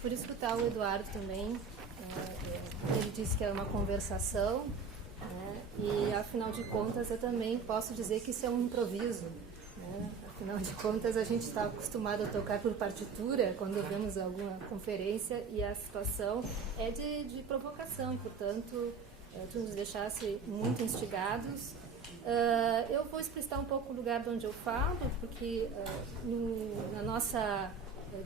por escutar o Eduardo também. Ele disse que é uma conversação, né? E afinal de contas eu também posso dizer que isso é um improviso, né? Afinal de contas a gente está acostumado a tocar por partitura quando vemos alguma conferência, e a situação é de provocação, e portanto tu nos deixasse muito instigados. Eu vou explicitar um pouco o lugar de onde eu falo, porque na nossa,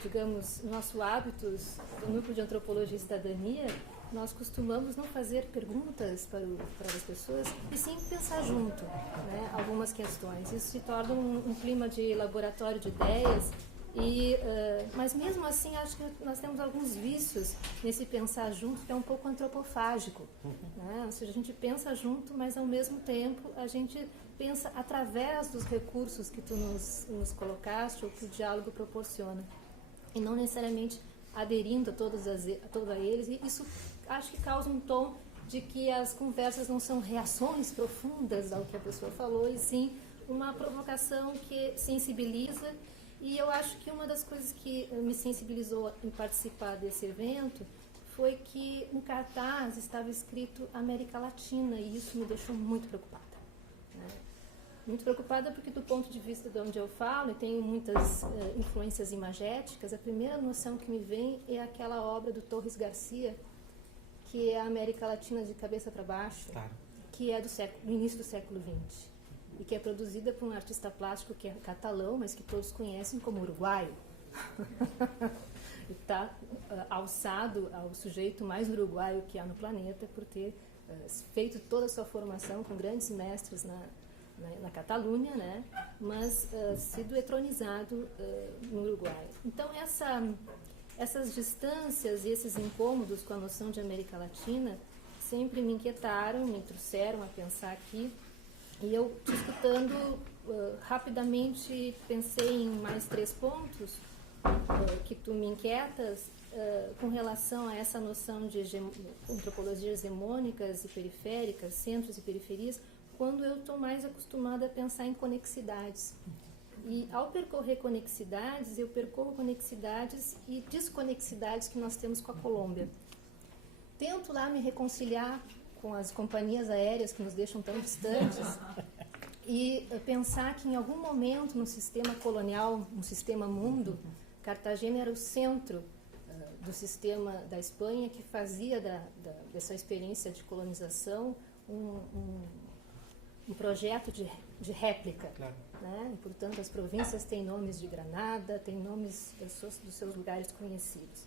digamos, nosso hábitos do Núcleo de Antropologia e Cidadania, nós costumamos não fazer perguntas para as pessoas, e sim pensar junto, né, algumas questões. Isso se torna um clima de laboratório de ideias, mas mesmo assim acho que nós temos alguns vícios nesse pensar junto, que é um pouco antropofágico, né? Ou seja, a gente pensa junto, mas ao mesmo tempo a gente pensa através dos recursos que tu nos colocaste, ou que o diálogo proporciona, e não necessariamente aderindo a todos eles. E isso acho que causa um tom de que as conversas não são reações profundas ao que a pessoa falou, e sim uma provocação que sensibiliza. E eu acho que uma das coisas que me sensibilizou em participar desse evento foi que no cartaz estava escrito América Latina, e isso me deixou muito preocupada, né? Muito preocupada porque, do ponto de vista de onde eu falo, e tenho muitas influências imagéticas, a primeira noção que me vem é aquela obra do Torres Garcia, que é a América Latina de cabeça para baixo, claro, que é do início do século XX, e que é produzida por um artista plástico que é catalão, mas que todos conhecem como uruguaio. E está alçado ao sujeito mais uruguaio que há no planeta, por ter feito toda a sua formação com grandes mestres na Catalunha, né? Mas sido etronizado no Uruguai. Então essas distâncias e esses incômodos com a noção de América Latina sempre me inquietaram, me trouxeram a pensar aqui. E eu, te escutando, rapidamente pensei em mais 3 pontos que tu me inquietas com relação a essa noção de antropologias hegemônicas e periféricas, centros e periferias, quando eu estou mais acostumada a pensar em conexidades. E ao percorrer conexidades, eu percorro conexidades e desconexidades que nós temos com a Colômbia. Tento lá me reconciliar com as companhias aéreas que nos deixam tão distantes e pensar que em algum momento no sistema colonial, no sistema mundo, Cartagena era o centro do sistema da Espanha, que fazia dessa experiência de colonização um projeto de réplica, claro, né? E, portanto, as províncias têm nomes de Granada, têm nomes dos seus lugares conhecidos.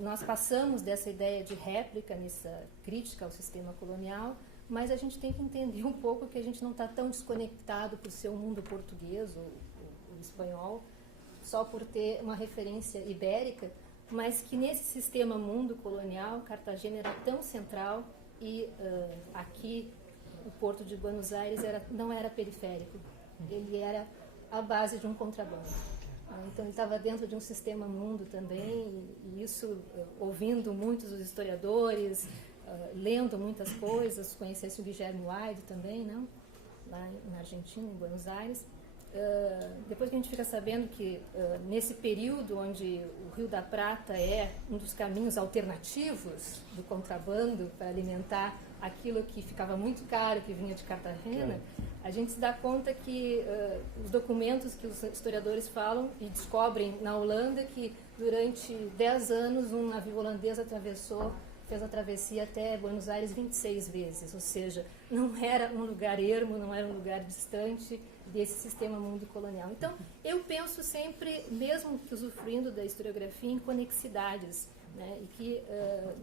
Nós passamos dessa ideia de réplica, nessa crítica ao sistema colonial, mas a gente tem que entender um pouco que a gente não está tão desconectado por ser um mundo português ou espanhol, só por ter uma referência ibérica, mas que nesse sistema mundo colonial, Cartagena era tão central, e aqui o Porto de Buenos Aires não era periférico, ele era a base de um contrabando. Então ele estava dentro de um sistema mundo também, e isso, ouvindo muitos dos historiadores, lendo muitas coisas, conhecesse o Guilherme Wide também, não? Lá na Argentina, em Buenos Aires. Depois que a gente fica sabendo que nesse período onde o Rio da Prata é um dos caminhos alternativos do contrabando para alimentar aquilo que ficava muito caro, que vinha de Cartagena, a gente se dá conta que os documentos que os historiadores falam e descobrem na Holanda que durante 10 anos um navio holandês fez a travessia até Buenos Aires 26 vezes, ou seja, não era um lugar ermo, não era um lugar distante desse sistema mundo colonial. Então, eu penso sempre, mesmo que usufruindo da historiografia, em conexidades, né? E que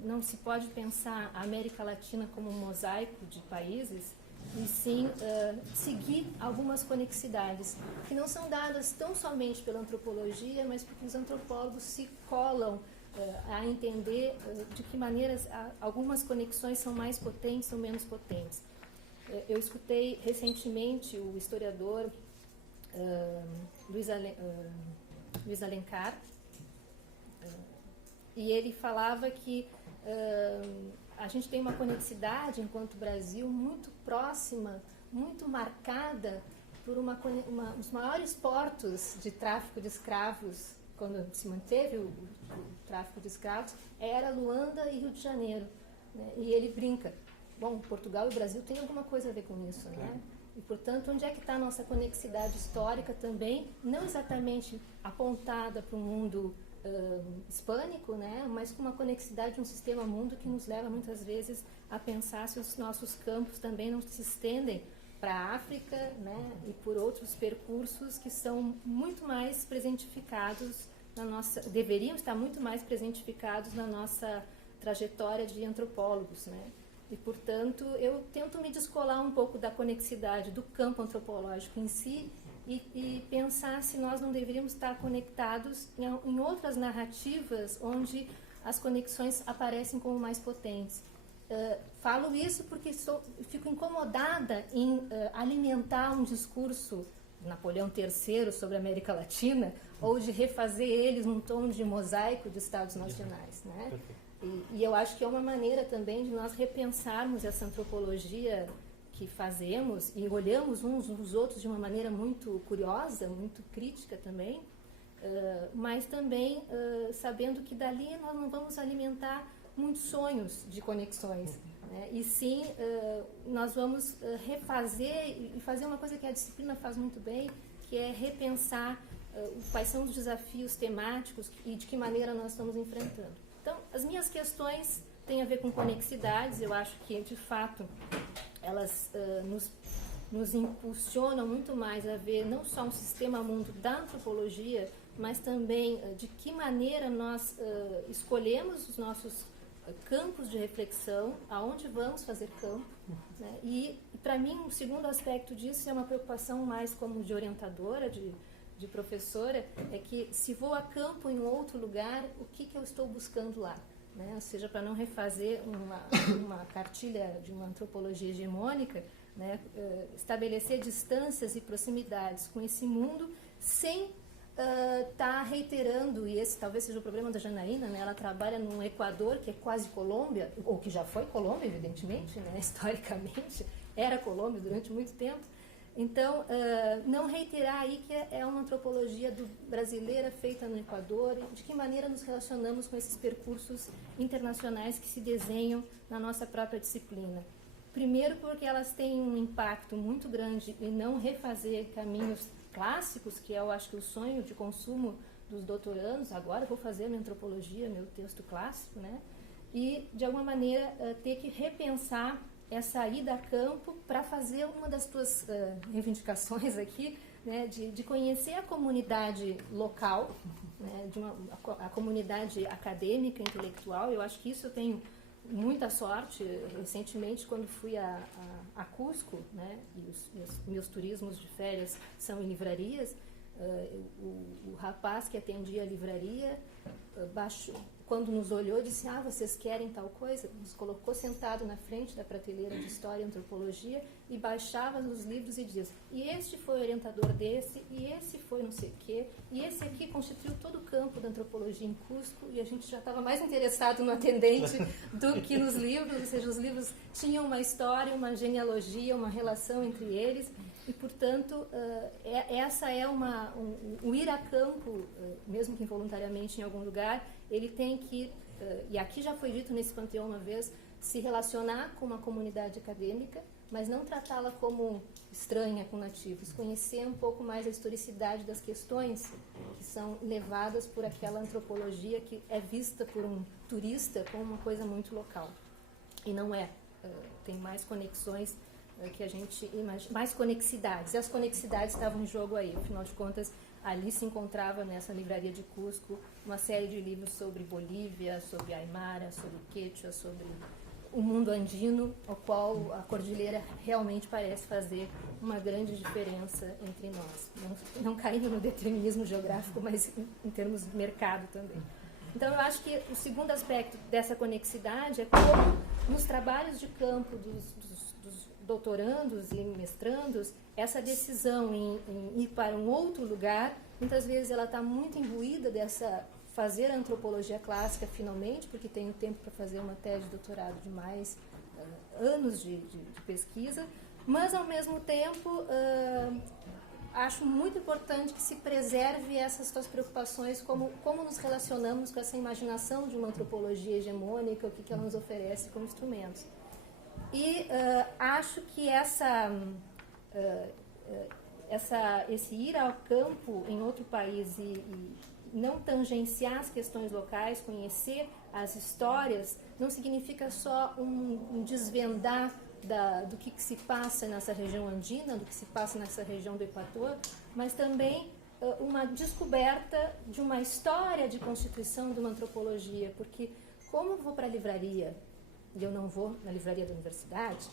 não se pode pensar a América Latina como um mosaico de países, e sim seguir algumas conexidades, que não são dadas tão somente pela antropologia, mas porque os antropólogos se colam a entender de que maneiras algumas conexões são mais potentes ou menos potentes. Eu escutei recentemente o historiador Luiz Alencar, e ele falava que a gente tem uma conexidade, enquanto Brasil, muito próxima, muito marcada por os maiores portos de tráfico de escravos, quando se manteve tráfico de escravos, era Luanda e Rio de Janeiro. Né? E ele brinca, bom, Portugal e Brasil tem alguma coisa a ver com isso, né? E, portanto, onde é que está a nossa conexidade histórica também, não exatamente apontada para o mundo hispânico, né? Mas com uma conexidade de um sistema mundo que nos leva muitas vezes a pensar se os nossos campos também não se estendem para a África, né? E por outros percursos que são muito mais presentificados na nossa, deveriam estar muito mais presentificados na nossa trajetória de antropólogos, né? E, portanto, eu tento me descolar um pouco da conexidade do campo antropológico em si e pensar se nós não deveríamos estar conectados em outras narrativas onde as conexões aparecem como mais potentes. Falo isso porque fico incomodada em alimentar um discurso Napoleão III sobre a América Latina ou de refazer eles num tom de mosaico de estados nacionais, né? E eu acho que é uma maneira também de nós repensarmos essa antropologia que fazemos e olhamos uns nos outros de uma maneira muito curiosa, muito crítica também, mas também sabendo que dali nós não vamos alimentar muitos sonhos de conexões, né? E sim, nós vamos refazer e fazer uma coisa que a disciplina faz muito bem, que é repensar quais são os desafios temáticos e de que maneira nós estamos enfrentando. Então, as minhas questões têm a ver com conexidades, eu acho que, de fato, elas nos impulsionam muito mais a ver não só um sistema mundo da antropologia, mas também de que maneira nós escolhemos os nossos campos de reflexão, aonde vamos fazer campo, né? E para mim, o segundo aspecto disso é uma preocupação mais como de orientadora, de professora, é que se vou a campo em outro lugar, o que eu estou buscando lá? Né? Ou seja, para não refazer uma cartilha de uma antropologia hegemônica, né? Estabelecer distâncias e proximidades com esse mundo sem estar reiterando, e esse talvez seja o problema da Janaína, né? Ela trabalha num Equador que é quase Colômbia, ou que já foi Colômbia, evidentemente, né? Historicamente, era Colômbia durante muito tempo. Então, não reiterar aí que é uma antropologia brasileira feita no Equador, de que maneira nos relacionamos com esses percursos internacionais que se desenham na nossa própria disciplina. Primeiro porque elas têm um impacto muito grande em não refazer caminhos clássicos, que é, eu acho que o sonho de consumo dos doutorandos, agora vou fazer a minha antropologia, meu texto clássico, né? E, de alguma maneira, ter que repensar essa ida a campo para fazer uma das tuas reivindicações aqui, né, de conhecer a comunidade local, né, a comunidade acadêmica, intelectual. Eu acho que isso eu tenho muita sorte. Recentemente, quando fui a Cusco, né, e os meus turismos de férias são em livrarias, o rapaz que atendia a livraria quando nos olhou, disse: vocês querem tal coisa? Nos colocou sentado na frente da prateleira de História e Antropologia e baixava os livros e dizia: e este foi o orientador desse, e esse foi não sei o quê, e esse aqui constituiu todo o campo da antropologia em Cusco, e a gente já estava mais interessado no atendente do que nos livros, ou seja, os livros tinham uma história, uma genealogia, uma relação entre eles, e, portanto, essa é o ir a campo, mesmo que involuntariamente em algum lugar, ele tem que, e aqui já foi dito nesse panteão uma vez, se relacionar com uma comunidade acadêmica, mas não tratá-la como estranha com nativos, conhecer um pouco mais a historicidade das questões que são levadas por aquela antropologia que é vista por um turista como uma coisa muito local. E não é. Tem mais conexões que a gente imagina, mais conexidades. E as conexidades estavam em jogo aí, afinal de contas, ali se encontrava nessa livraria de Cusco uma série de livros sobre Bolívia, sobre Aymara, sobre Quechua, sobre o mundo andino, ao qual a cordilheira realmente parece fazer uma grande diferença entre nós. Não caindo no determinismo geográfico, mas em termos de mercado também. Então, eu acho que o segundo aspecto dessa conexidade é como, nos trabalhos de campo dos doutorandos e mestrandos, essa decisão em ir para um outro lugar, muitas vezes ela está muito imbuída dessa fazer a antropologia clássica finalmente, porque tenho tempo para fazer uma tese de doutorado de mais anos de pesquisa, mas ao mesmo tempo acho muito importante que se preserve essas suas preocupações, como nos relacionamos com essa imaginação de uma antropologia hegemônica, o que ela nos oferece como instrumentos. E acho que esse ir ao campo em outro país e não tangenciar as questões locais, conhecer as histórias, não significa só um desvendar do que se passa nessa região andina, do que se passa nessa região do Equador, mas também uma descoberta de uma história de constituição de uma antropologia, porque como eu vou para a livraria e eu não vou na livraria da universidade,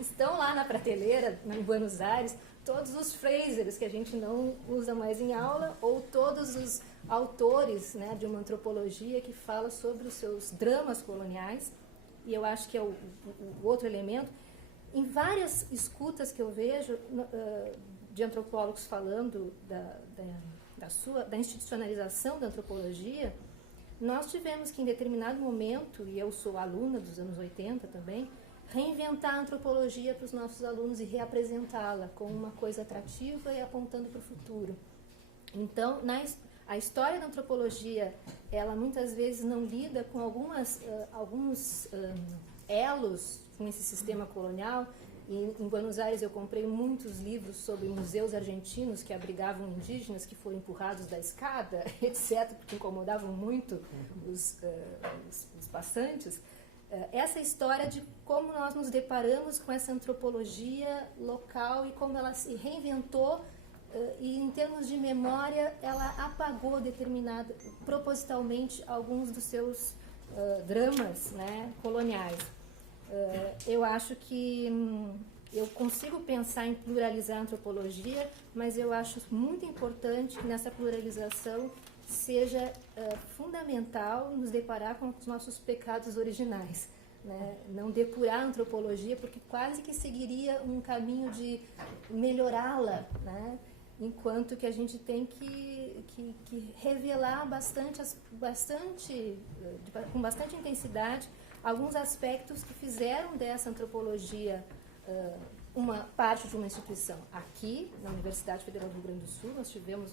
estão lá na prateleira, em Buenos Aires, todos os Frasers que a gente não usa mais em aula, ou todos os autores, né, de uma antropologia que fala sobre os seus dramas coloniais. E eu acho que é o outro elemento. Em várias escutas que eu vejo de antropólogos falando da institucionalização da antropologia, nós tivemos que, em determinado momento, e eu sou aluna dos anos 80 também, reinventar a antropologia para os nossos alunos e reapresentá-la como uma coisa atrativa e apontando para o futuro. Então, a história da antropologia, ela muitas vezes não lida com alguns elos com esse sistema colonial. E em Buenos Aires eu comprei muitos livros sobre museus argentinos que abrigavam indígenas que foram empurrados da escada, etc., porque incomodavam muito os passantes. Essa história de como nós nos deparamos com essa antropologia local e como ela se reinventou e, em termos de memória, ela apagou propositalmente alguns dos seus dramas, né, coloniais. Eu acho que eu consigo pensar em pluralizar a antropologia, mas eu acho muito importante que nessa pluralização seja fundamental nos deparar com os nossos pecados originais, né? Não depurar a antropologia, porque quase que seguiria um caminho de melhorá-la, né? Enquanto que a gente tem que revelar com bastante intensidade alguns aspectos que fizeram dessa antropologia uma parte de uma instituição. Aqui, na Universidade Federal do Rio Grande do Sul, nós tivemos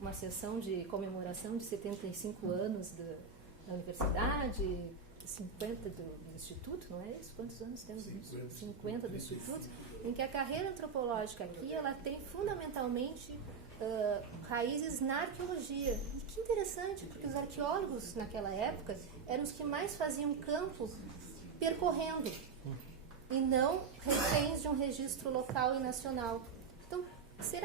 uma sessão de comemoração de 75 anos da universidade, 50 do Instituto, não é isso? Quantos anos temos? 50 do Instituto, em que a carreira antropológica aqui, ela tem fundamentalmente raízes na arqueologia. E que interessante, porque os arqueólogos naquela época eram os que mais faziam campo percorrendo, e não reféns de um registro local e nacional. Então, se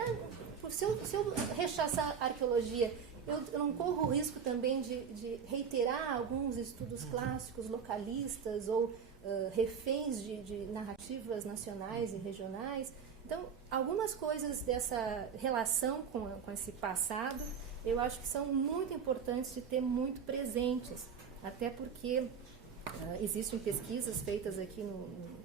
eu rechaçar a arqueologia, eu não corro o risco também de reiterar alguns estudos clássicos, localistas, ou reféns de narrativas nacionais e regionais. Então, algumas coisas dessa relação com esse passado, eu acho que são muito importantes de ter muito presentes, até porque existem pesquisas feitas aqui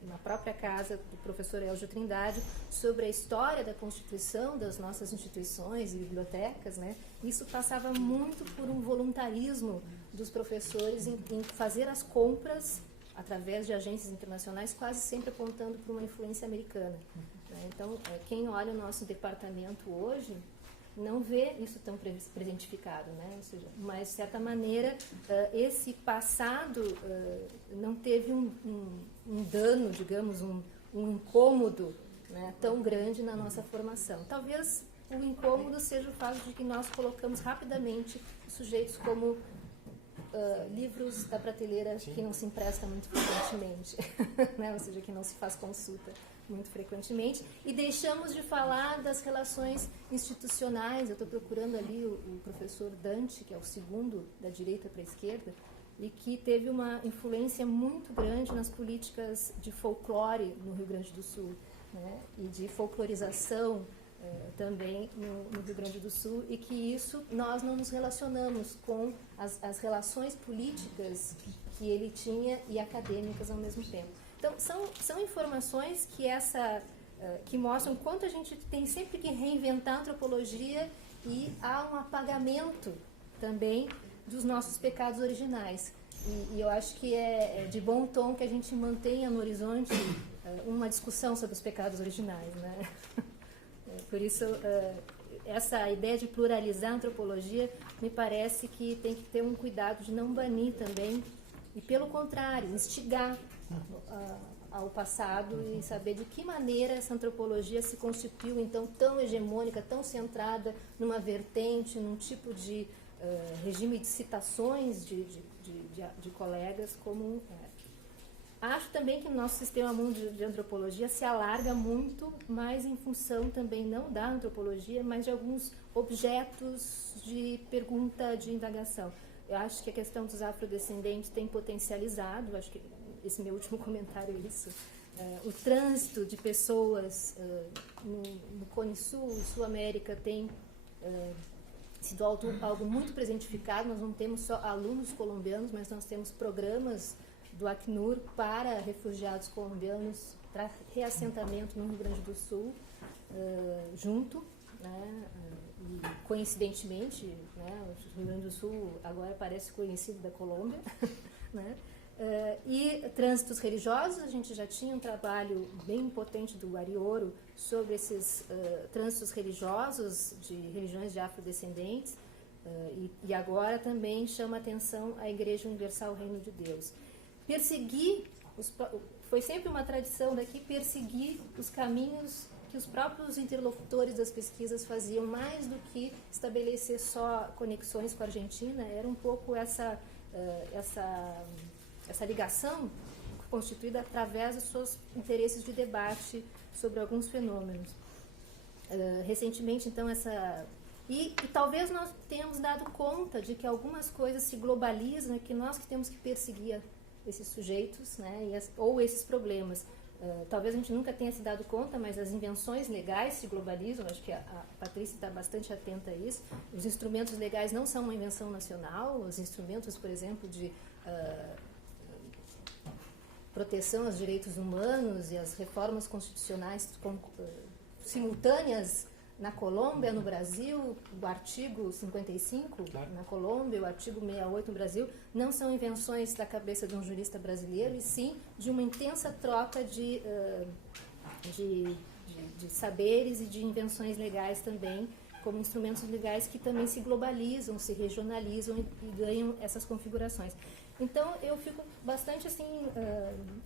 na própria casa do professor Elgio Trindade sobre a história da constituição das nossas instituições e bibliotecas, né? Isso passava muito por um voluntarismo dos professores em fazer as compras através de agências internacionais, quase sempre apontando para uma influência americana, né? Então, quem olha o nosso departamento hoje não vê isso tão presentificado, né? Ou seja, mas, de certa maneira, esse passado não teve um dano, digamos, um incômodo, né, tão grande na nossa formação. Talvez o incômodo seja o fato de que nós colocamos rapidamente sujeitos como livros da prateleira que não se emprestam muito frequentemente, né? Ou seja, que não se faz consulta muito frequentemente, e deixamos de falar das relações institucionais. Eu estou procurando ali o professor Dante, que é o segundo da direita para a esquerda, e que teve uma influência muito grande nas políticas de folclore no Rio Grande do Sul, né? E de folclorização também no Rio Grande do Sul, e que isso nós não nos relacionamos com as relações políticas que ele tinha e acadêmicas ao mesmo tempo. Então, são informações que mostram quanto a gente tem sempre que reinventar a antropologia, e há um apagamento também dos nossos pecados originais. E eu acho que é de bom tom que a gente mantenha no horizonte uma discussão sobre os pecados originais, né? Por isso, essa ideia de pluralizar a antropologia me parece que tem que ter um cuidado de não banir também, e pelo contrário, instigar ao passado e saber de que maneira essa antropologia se constituiu então tão hegemônica, tão centrada numa vertente, num tipo de regime de citações de colegas comum. Acho também que o nosso sistema mundo de antropologia se alarga muito, mais em função também não da antropologia, mas de alguns objetos de pergunta, de indagação. Eu acho que a questão dos afrodescendentes tem potencializado, acho que esse meu último comentário é isso, o trânsito de pessoas no Cone Sul, em Sul América, tem sido algo muito presentificado. Nós não temos só alunos colombianos, mas nós temos programas do Acnur para refugiados colombianos, para reassentamento no Rio Grande do Sul, junto, né, e coincidentemente, né, o Rio Grande do Sul agora parece conhecido da Colômbia, né, e trânsitos religiosos. A gente já tinha um trabalho bem potente do Arioro sobre esses trânsitos religiosos de religiões de afrodescendentes, e agora também chama atenção a Igreja Universal Reino de Deus. Foi sempre uma tradição daqui perseguir os caminhos que os próprios interlocutores das pesquisas faziam, mais do que estabelecer só conexões com a Argentina. Era um pouco essa ligação constituída através dos seus interesses de debate sobre alguns fenômenos. Recentemente, então, E talvez nós tenhamos dado conta de que algumas coisas se globalizam e que nós que temos que perseguir esses sujeitos, né, ou esses problemas. Talvez a gente nunca tenha se dado conta, mas as invenções legais se globalizam. Acho que a Patrícia está bastante atenta a isso. Os instrumentos legais não são uma invenção nacional. Os instrumentos, por exemplo, de proteção aos direitos humanos e as reformas constitucionais simultâneas na Colômbia, no Brasil, o artigo 55 na Colômbia, o artigo 68 no Brasil, não são invenções da cabeça de um jurista brasileiro, e sim de uma intensa troca de saberes e de invenções legais também, como instrumentos legais que também se globalizam, se regionalizam e ganham essas configurações. Então, eu fico bastante assim,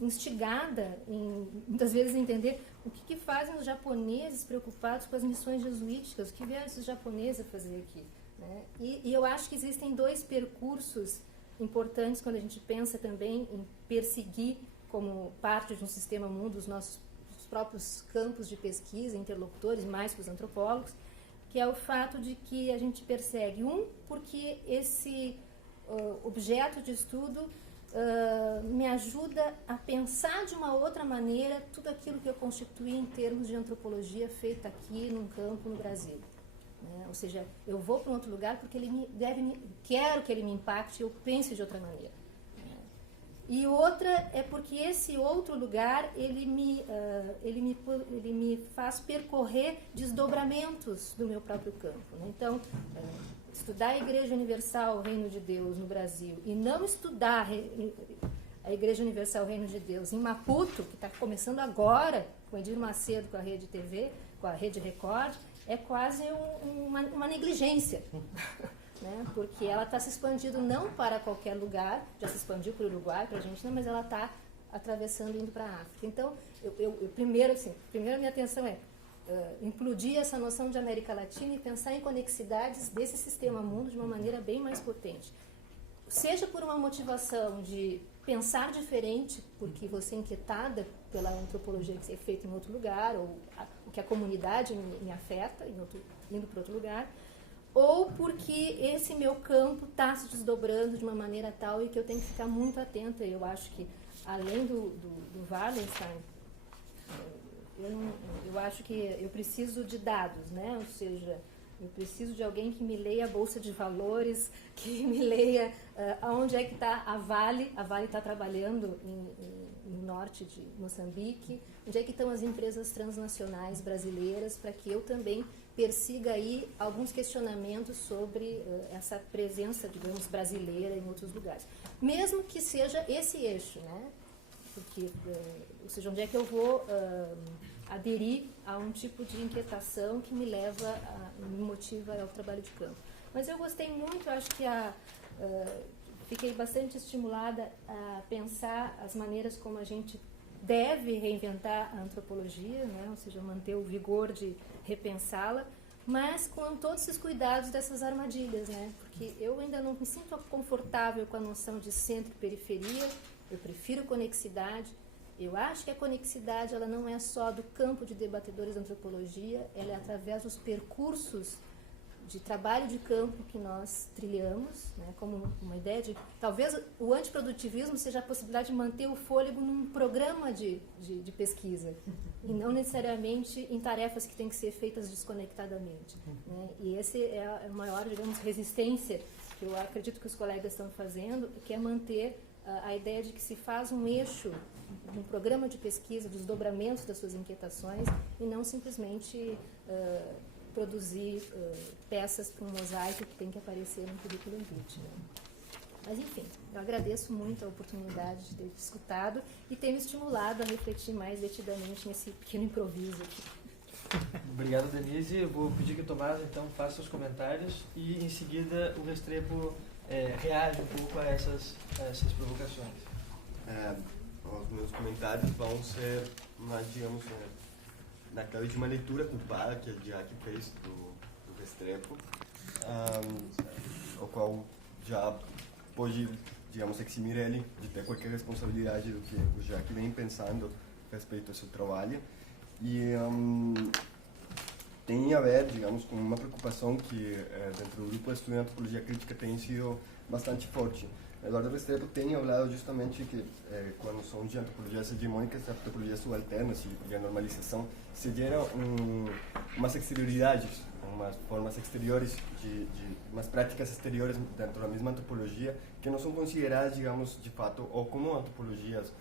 instigada em, muitas vezes, entender o que fazem os japoneses preocupados com as missões jesuíticas, o que vieram esses japoneses a fazer aqui, né? E eu acho que existem dois percursos importantes quando a gente pensa também em perseguir, como parte de um sistema mundo, os nossos próprios campos de pesquisa, interlocutores, mais que os antropólogos, que é o fato de que a gente persegue, porque esse objeto de estudo me ajuda a pensar de uma outra maneira tudo aquilo que eu constituí em termos de antropologia feita aqui num campo no Brasil, né? Ou seja, eu vou para um outro lugar porque quero que ele me impacte, eu penso de outra maneira, né? E outra é porque esse outro lugar ele me faz percorrer desdobramentos do meu próprio campo, né? Então, estudar a Igreja Universal Reino de Deus no Brasil e não estudar a Igreja Universal Reino de Deus em Maputo, que está começando agora, com Edir Macedo, com a Rede TV, com a Rede Record, é quase uma negligência, né? Porque ela está se expandindo não para qualquer lugar, já se expandiu para o Uruguai, para a Argentina, mas ela está atravessando, indo para a África. Então, primeiro, minha atenção é implodir essa noção de América Latina e pensar em conexidades desse sistema mundo de uma maneira bem mais potente. Seja por uma motivação de pensar diferente, porque você é inquietada pela antropologia que é feita em outro lugar, ou o que a comunidade me afeta, indo para outro lugar, ou porque esse meu campo está se desdobrando de uma maneira tal e que eu tenho que ficar muito atenta. Eu acho que, além do Wallenstein, eu acho que eu preciso de dados, né? Ou seja, eu preciso de alguém que me leia a Bolsa de Valores, que me leia aonde é que está a Vale. A Vale está trabalhando no norte de Moçambique. Onde é que estão as empresas transnacionais brasileiras, para que eu também persiga aí alguns questionamentos sobre essa presença, digamos, brasileira em outros lugares. Mesmo que seja esse eixo, né? Porque, ou seja, onde é que eu vou aderir a um tipo de inquietação que me leva, me motiva ao trabalho de campo. Mas eu gostei muito, acho que fiquei bastante estimulada a pensar as maneiras como a gente deve reinventar a antropologia, né? Ou seja, manter o vigor de repensá-la, mas com todos esses cuidados dessas armadilhas, né? Porque eu ainda não me sinto confortável com a noção de centro e periferia, eu prefiro conexidade. Eu acho que a conexidade ela não é só do campo de debatedores da antropologia, ela é através dos percursos de trabalho de campo que nós trilhamos, né, como uma ideia de... Talvez o antiprodutivismo seja a possibilidade de manter o fôlego num programa de pesquisa, e não necessariamente em tarefas que têm que ser feitas desconectadamente. Né? E essa é a maior, digamos, resistência que eu acredito que os colegas estão fazendo, que é manter a ideia de que se faz um eixo, um programa de pesquisa, desdobramentos das suas inquietações, e não simplesmente... produzir peças para um mosaico que tem que aparecer no currículo vitae. Né? Mas, enfim, eu agradeço muito a oportunidade de ter te escutado e ter me estimulado a refletir mais detidamente nesse pequeno improviso aqui. Obrigado, Denise. Eu vou pedir que o Tomás, então, faça os comentários e, em seguida, o Restrepo reage um pouco a essas provocações. Os meus comentários vão ser mais, digamos, naquela última leitura culpada que a Jack fez do Restrepo, o qual já pode, digamos, eximir ele de ter qualquer responsabilidade do que o Jack vem pensando a respeito ao seu trabalho. E tem a ver, digamos, com uma preocupação que dentro do grupo de estudo de antropologia crítica tem sido bastante forte. Eduardo Restrepo tem falado justamente que quando são de antropologias hegemônicas, antropologias subalternas e a normalização se geram umas exterioridades, umas formas exteriores, umas práticas exteriores dentro da mesma antropologia que não são consideradas, digamos, de fato, ou como antropologias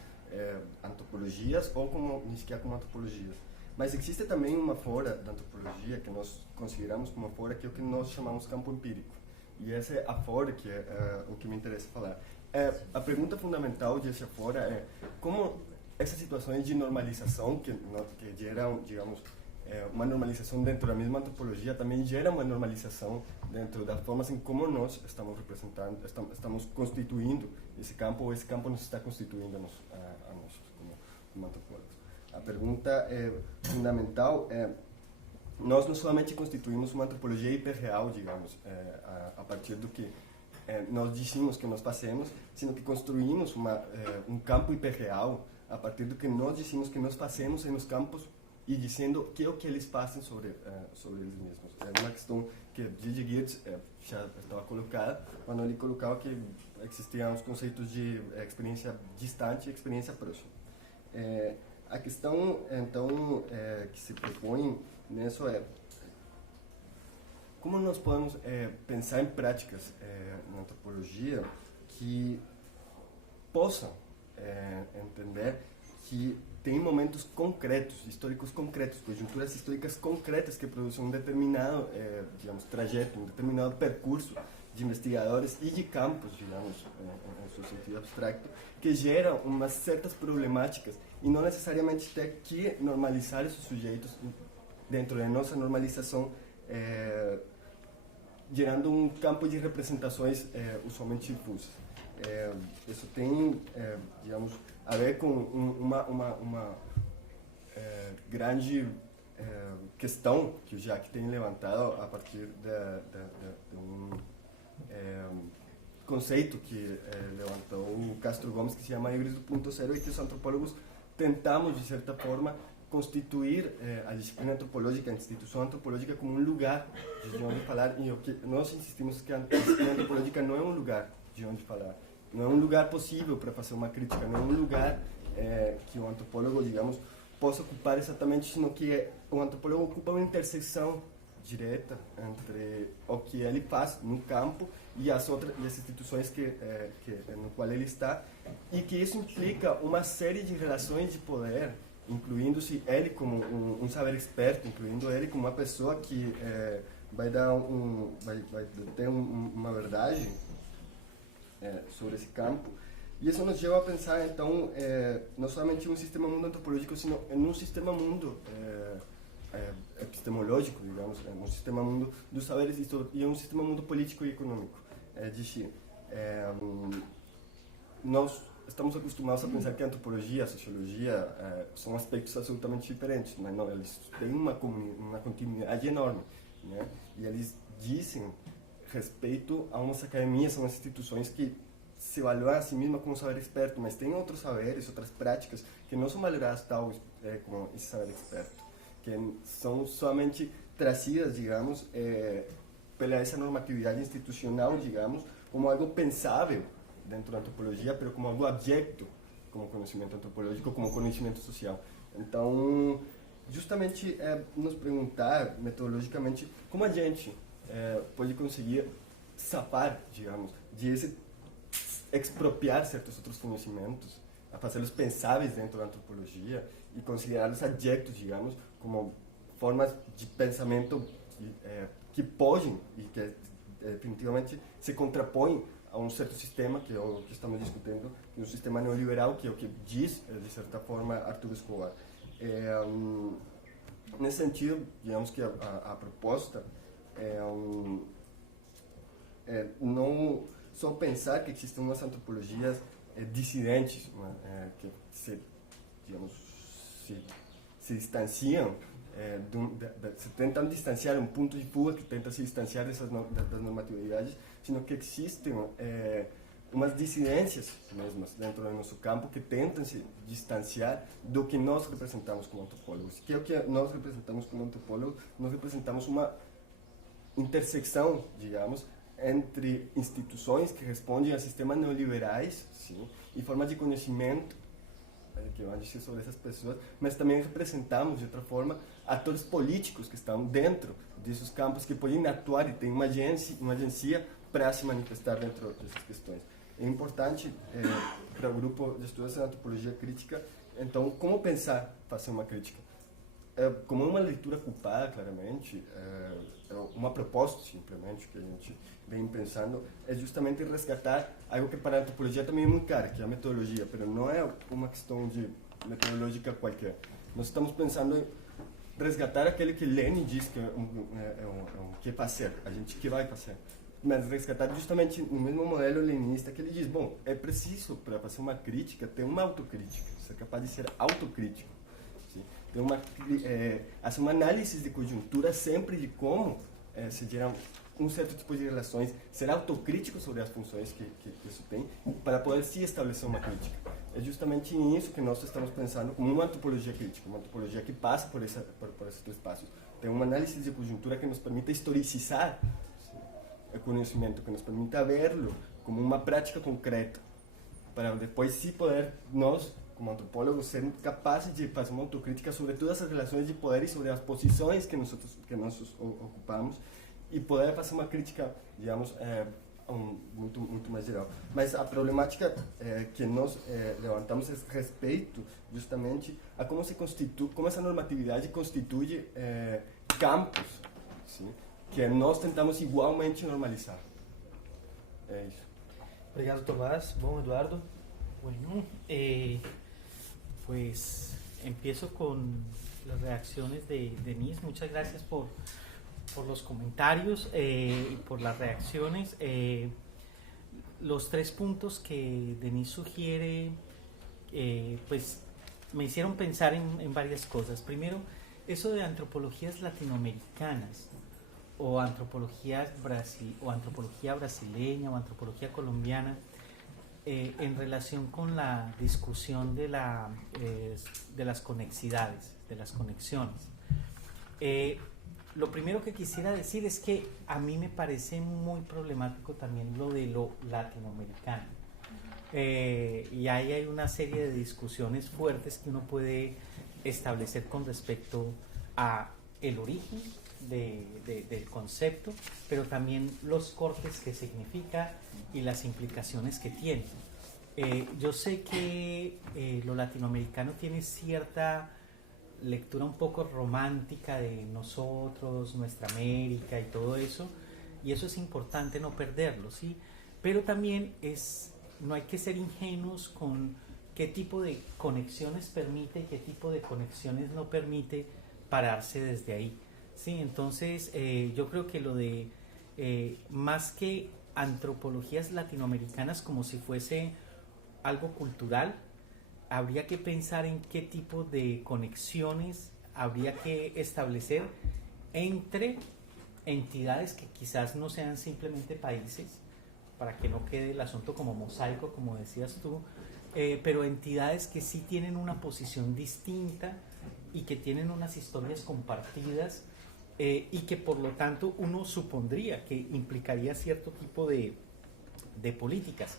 ou como, nem sequer como antropologias. Mas existe também uma fora da antropologia que nós consideramos como fora, que é o que nós chamamos campo empírico. E essa é a fora que é o que me interessa falar. A pergunta fundamental dessa fora é como essas situações de normalização que geram, digamos, uma normalização dentro da mesma antropologia também gera uma normalização dentro das formas em como nós estamos representando, estamos constituindo esse campo, ou esse campo nos está constituindo a nós como antropólogos. A pergunta fundamental é: nós não somente constituímos uma antropologia hiperreal, digamos, a partir do que nós dizemos que nós fazemos, sino que construímos um campo hiperreal a partir do que nós dizemos que nós fazemos nos campos e dizendo que é o que eles fazem sobre eles mesmos. É uma questão que Gigi Geertz já estava colocada quando ele colocava que existiam os conceitos de experiência distante e experiência próxima. A questão, então, que se propõe nisso é como nós podemos pensar em práticas na antropologia que possam entender que tem momentos concretos, históricos concretos, conjunturas históricas concretas que produzem um determinado, digamos, trajeto, um determinado percurso de investigadores e de campos, digamos, em seu sentido abstracto, que geram umas certas problemáticas e não necessariamente ter que normalizar esses sujeitos dentro da nossa normalização, gerando um campo de representações usualmente difusas. Isso tem, digamos, a ver com uma grande questão que o Jacques tem levantado a partir de um conceito que levantou o Castro Gomes, que se chama híbrido ponto zero, e que os antropólogos tentamos, de certa forma, constituir a disciplina antropológica, a instituição antropológica, como um lugar de onde falar, e o que nós insistimos que a disciplina antropológica não é um lugar de onde falar, não é um lugar possível para fazer uma crítica, não é um lugar que o antropólogo, digamos, possa ocupar exatamente, sino que o antropólogo ocupa uma interseção direta entre o que ele faz no campo e as instituições no qual ele está, e que isso implica uma série de relações de poder, incluindo-se ele como um saber experto, incluindo ele como uma pessoa que vai ter uma verdade sobre esse campo, E isso nos leva a pensar, então, não somente em um sistema mundo antropológico, sino em um sistema mundo epistemológico, digamos, um sistema mundo dos saberes e um sistema mundo político e econômico. Nós estamos acostumados a pensar que a antropologia, a sociologia são aspectos absolutamente diferentes, mas não, eles têm uma continuidade enorme, né? E eles dizem respeito a umas academias, a umas instituições que se valoram a si mesmas como saber experto, mas tem outros saberes, outras práticas que não são valoradas tal como esse saber experto, que são somente trazidas, digamos, pela essa normatividade institucional, digamos, como algo pensável dentro da antropologia, pero como algo abjecto, como conhecimento antropológico, como conhecimento social. Então, justamente nos perguntar metodologicamente como a gente pode conseguir sapar, digamos, de esse expropriar certos outros conhecimentos, a fazê-los pensáveis dentro da antropologia e considerá-los adjectos, digamos, como formas de pensamento que podem e que definitivamente se contrapõem a um certo sistema, que é o que estamos discutindo, que é um sistema neoliberal, que é o que diz, de certa forma, Arthur Escobar. Nesse sentido, digamos que a proposta não só pensar que existem umas antropologias dissidentes, que se distanciam, se tentam distanciar, um ponto de fuga que tenta se distanciar das normatividades, sino que existem umas dissidências mesmas dentro do nosso campo que tentam se distanciar do que nós representamos como antropólogos. Que é o que nós representamos como antropólogos? Nós representamos uma intersecção, digamos, entre instituições que respondem a sistemas neoliberais, sim, e formas de conhecimento que vão dizer sobre essas pessoas, mas também representamos, de outra forma, atores políticos que estão dentro desses campos, que podem atuar e têm uma agência para se manifestar dentro dessas questões. É importante para o grupo de estudos de antropologia crítica, então, como pensar fazer uma crítica? Como uma leitura culpada, claramente, uma proposta, simplesmente, que a gente vem pensando, é justamente resgatar algo que para a antropologia também é muito caro, que é a metodologia, mas não é uma questão de metodológica qualquer. Nós estamos pensando em resgatar aquele que Lenin diz que que fazer, a gente que vai fazer. Mas resgatar justamente no mesmo modelo leninista que ele diz, bom, é preciso, para fazer uma crítica, ter uma autocrítica, ser capaz de ser autocrítico. Ter uma análise de conjuntura sempre de como se geram um certo tipo de relações, ser autocrítico sobre as funções que isso tem, para poder se estabelecer uma crítica. É justamente nisso que nós estamos pensando como uma antropologia crítica, uma antropologia que passa por esses três passos. Tem uma análise de conjuntura que nos permite historicizar o conhecimento, que nos permita verlo como uma prática concreta, para depois sim poder nós, como antropólogos, ser capazes de fazer uma autocrítica sobre todas as relações de poder e sobre as posições que nós ocupamos e poder fazer uma crítica, digamos, muito mais geral. Mas a problemática que nós levantamos é respeito justamente a como se constitui, como essa normatividade constitui campos, sim, que nós tentamos igualmente normalizar. É isso. Obrigado, Tomás. Bom, Eduardo. Bueno, pues empiezo con las reacciones de Denise. Muchas gracias por los comentarios y por las reacciones. Los 3 puntos que Denise sugiere, pues me hicieron pensar en varias cosas. Primero, eso de antropologías latinoamericanas o antropología brasileña o antropología colombiana, en relación con la discusión de las conexidades, de las conexiones. Lo primero que quisiera decir es que a mí me parece muy problemático también lo de lo latinoamericano. Y ahí hay una serie de discusiones fuertes que uno puede establecer con respecto a el origen del concepto, pero también los cortes que significa y las implicaciones que tiene. Yo sé que lo latinoamericano tiene cierta lectura un poco romántica de nosotros, nuestra América y todo eso, y eso es importante no perderlo, ¿sí? Pero también es no hay que ser ingenuos con qué tipo de conexiones permite y qué tipo de conexiones no permite pararse desde ahí. Sí, entonces yo creo que lo de más que antropologías latinoamericanas como si fuese algo cultural, habría que pensar en qué tipo de conexiones habría que establecer entre entidades que quizás no sean simplemente países, para que no quede el asunto como mosaico, como decías tú, pero entidades que sí tienen una posición distinta y que tienen unas historias compartidas, y que por lo tanto uno supondría que implicaría cierto tipo de políticas.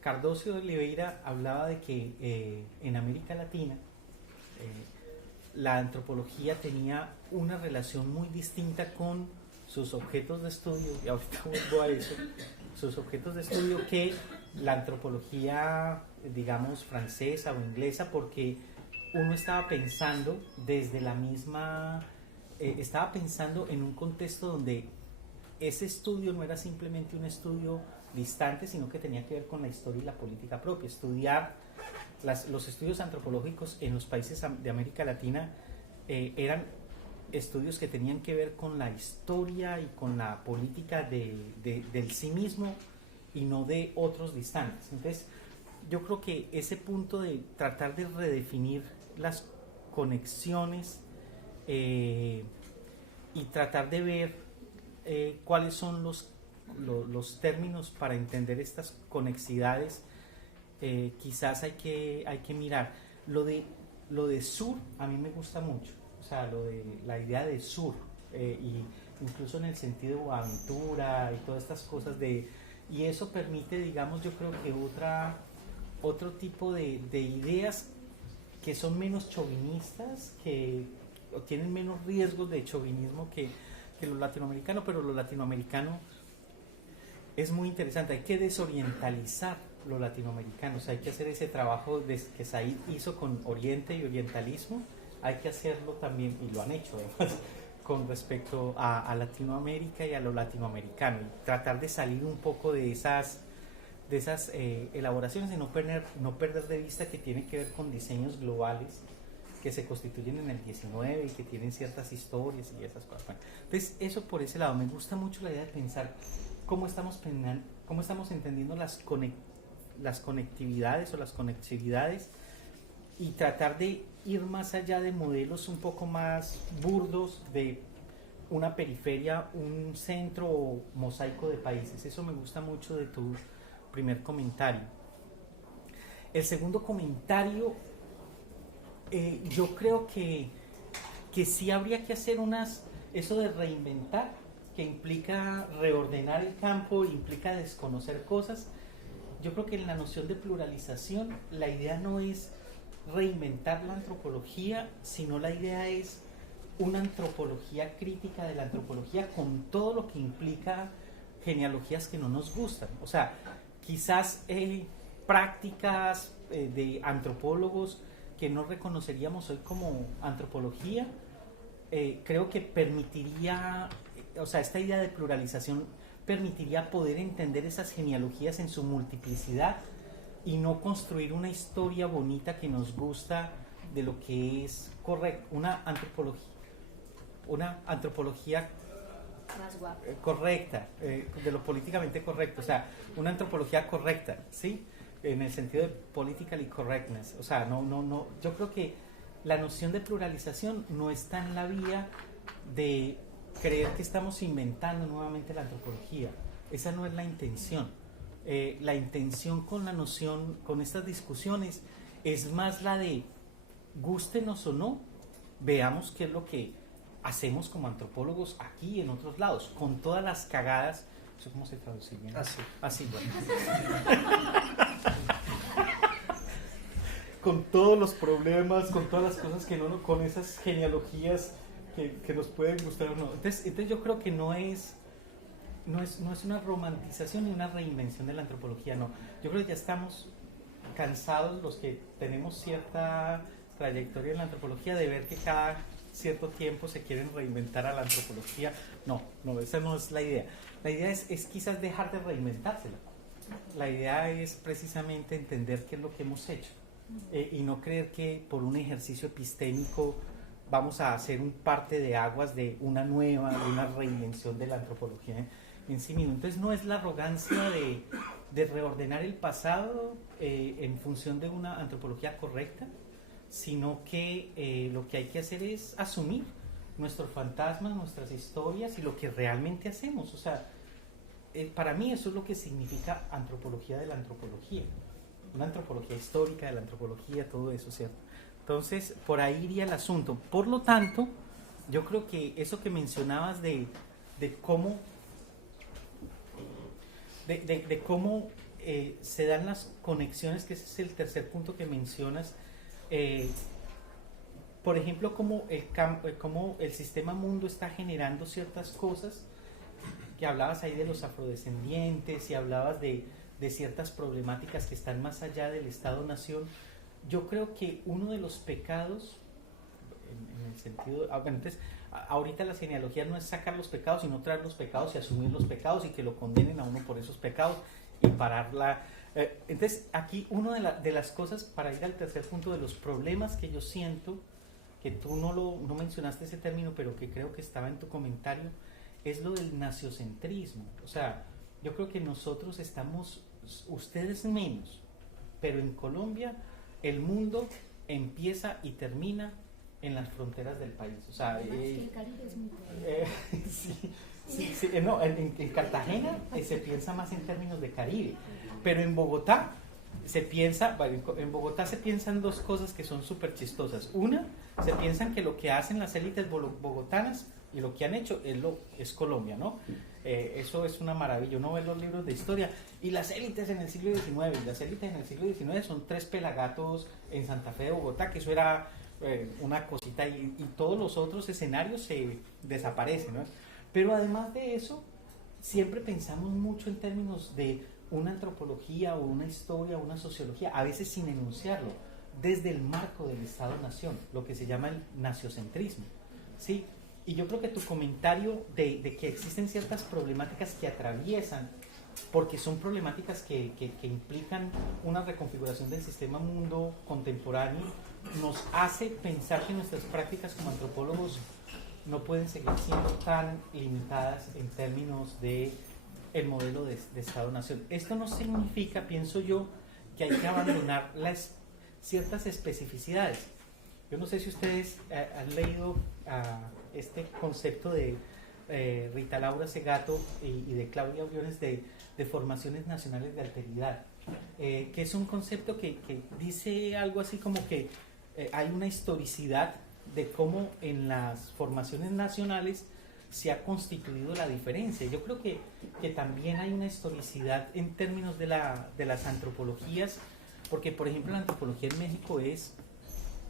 Cardoso de Oliveira hablaba de que en América Latina la antropología tenía una relación muy distinta con sus objetos de estudio, y ahorita vuelvo a eso, sus objetos de estudio, que la antropología, digamos, francesa o inglesa, porque uno estaba pensando desde la misma, estaba pensando en un contexto donde ese estudio no era simplemente un estudio distante, sino que tenía que ver con la historia y la política propia. Estudiar los estudios antropológicos en los países de América Latina eran estudios que tenían que ver con la historia y con la política del sí mismo y no de otros distantes. Entonces, yo creo que ese punto de tratar de redefinir las conexiones y tratar de ver cuáles son los términos para entender estas conexidades, quizás hay que mirar. Lo de sur a mí me gusta mucho, o sea, lo de la idea de sur, y incluso en el sentido de aventura y todas estas cosas y eso permite, digamos, yo creo que otro tipo de ideas que son menos chauvinistas, que tienen menos riesgos de chauvinismo que lo latinoamericano, pero lo latinoamericano es muy interesante. Hay que desorientalizar lo latinoamericano, o sea, hay que hacer ese trabajo que Said hizo con Oriente y orientalismo, hay que hacerlo también, y lo han hecho además, con respecto a Latinoamérica y a lo latinoamericano, y tratar de salir un poco de esas elaboraciones y no perder de vista que tiene que ver con diseños globales que se constituyen en el 19 y que tienen ciertas historias y esas cosas. Bueno, entonces eso por ese lado. Me gusta mucho la idea de pensar cómo estamos entendiendo las conectividades o las conexividades, y tratar de ir más allá de modelos un poco más burdos de una periferia, un centro o mosaico de países. Eso me gusta mucho de tu primer comentario. El segundo comentario, yo creo que sí habría que hacer eso de reinventar, que implica reordenar el campo, implica desconocer cosas. Yo creo que en la noción de pluralización la idea no es reinventar la antropología, sino la idea es una antropología crítica de la antropología, con todo lo que implica genealogías que no nos gustan. O sea, quizás prácticas de antropólogos que no reconoceríamos hoy como antropología, creo que permitiría, o sea, esta idea de pluralización permitiría poder entender esas genealogías en su multiplicidad y no construir una historia bonita que nos gusta de lo que es correcto, una antropología Más guapo. correcta, de lo políticamente correcto, o sea, una antropología correcta, ¿sí? En el sentido de politically correctness, o sea, no, yo creo que la noción de pluralización no está en la vía de creer que estamos inventando nuevamente la antropología. Esa no es la intención. La intención con la noción, con estas discusiones, es más la de gústenos o no, veamos qué es lo que hacemos como antropólogos aquí y en otros lados, con todas las cagadas. ¿Eso cómo se traduce bien? Así, bueno. Con todos los problemas, con todas las cosas que no, con esas genealogías que nos pueden gustar o no. Entonces yo creo que no es una romantización ni una reinvención de la antropología, no. Yo creo que ya estamos cansados, los que tenemos cierta trayectoria en la antropología, de ver que cada cierto tiempo se quieren reinventar a la antropología. No, esa no es la idea. La idea es quizás dejar de reinventársela. La idea es precisamente entender qué es lo que hemos hecho y no creer que por un ejercicio epistémico vamos a hacer un parte de aguas de una nueva, de una reinvención de la antropología en sí mismo. Entonces no es la arrogancia de reordenar el pasado en función de una antropología correcta, sino que lo que hay que hacer es asumir nuestros fantasmas, nuestras historias y lo que realmente hacemos. O sea, para mí eso es lo que significa antropología de la antropología, una antropología histórica de la antropología, todo eso, ¿cierto? Entonces, por ahí iría el asunto. Por lo tanto, yo creo que eso que mencionabas de cómo se dan las conexiones, que ese es el tercer punto que mencionas, por ejemplo, cómo el sistema mundo está generando ciertas cosas, que hablabas ahí de los afrodescendientes y hablabas de ciertas problemáticas que están más allá del Estado-Nación. Yo creo que uno de los pecados, en el sentido, bueno, entonces, ahorita la genealogía no es sacar los pecados, sino traer los pecados y asumir los pecados y que lo condenen a uno por esos pecados y pararla. Entonces, aquí una de las cosas, para ir al tercer punto, de los problemas que yo siento, que tú no mencionaste ese término, pero que creo que estaba en tu comentario, es lo del naciocentrismo. O sea, yo creo que nosotros estamos, ustedes menos, pero en Colombia el mundo empieza y termina en las fronteras del país. O sea, el Caribe es muy no, en Cartagena se piensa más en términos de Caribe, pero en Bogotá se piensa, en Bogotá se piensan dos cosas que son súper chistosas. Una, se piensan que lo que hacen las élites bogotanas y lo que han hecho es Colombia, ¿no? Eso es una maravilla. Uno ve los libros de historia y las élites en el siglo XIX, y las élites en el siglo XIX son tres pelagatos en Santa Fe de Bogotá, que eso era una cosita, y todos los otros escenarios se desaparecen, ¿no? Pero además de eso, siempre pensamos mucho en términos de una antropología o una historia o una sociología, a veces sin enunciarlo, desde el marco del Estado-Nación, lo que se llama el naciocentrismo, ¿sí? Y yo creo que tu comentario de que existen ciertas problemáticas que atraviesan, porque son problemáticas que implican una reconfiguración del sistema mundo contemporáneo, nos hace pensar que nuestras prácticas como antropólogos no pueden seguir siendo tan limitadas en términos de el modelo de Estado-Nación. Esto no significa, pienso yo, que hay que abandonar ciertas especificidades. Yo no sé si ustedes han leído este concepto de Rita Laura Segato y de Claudia Briones de formaciones nacionales de alteridad, que es un concepto que dice algo así como que hay una historicidad de cómo en las formaciones nacionales se ha constituido la diferencia. Yo creo que también hay una historicidad en términos de las antropologías, porque por ejemplo la antropología en México es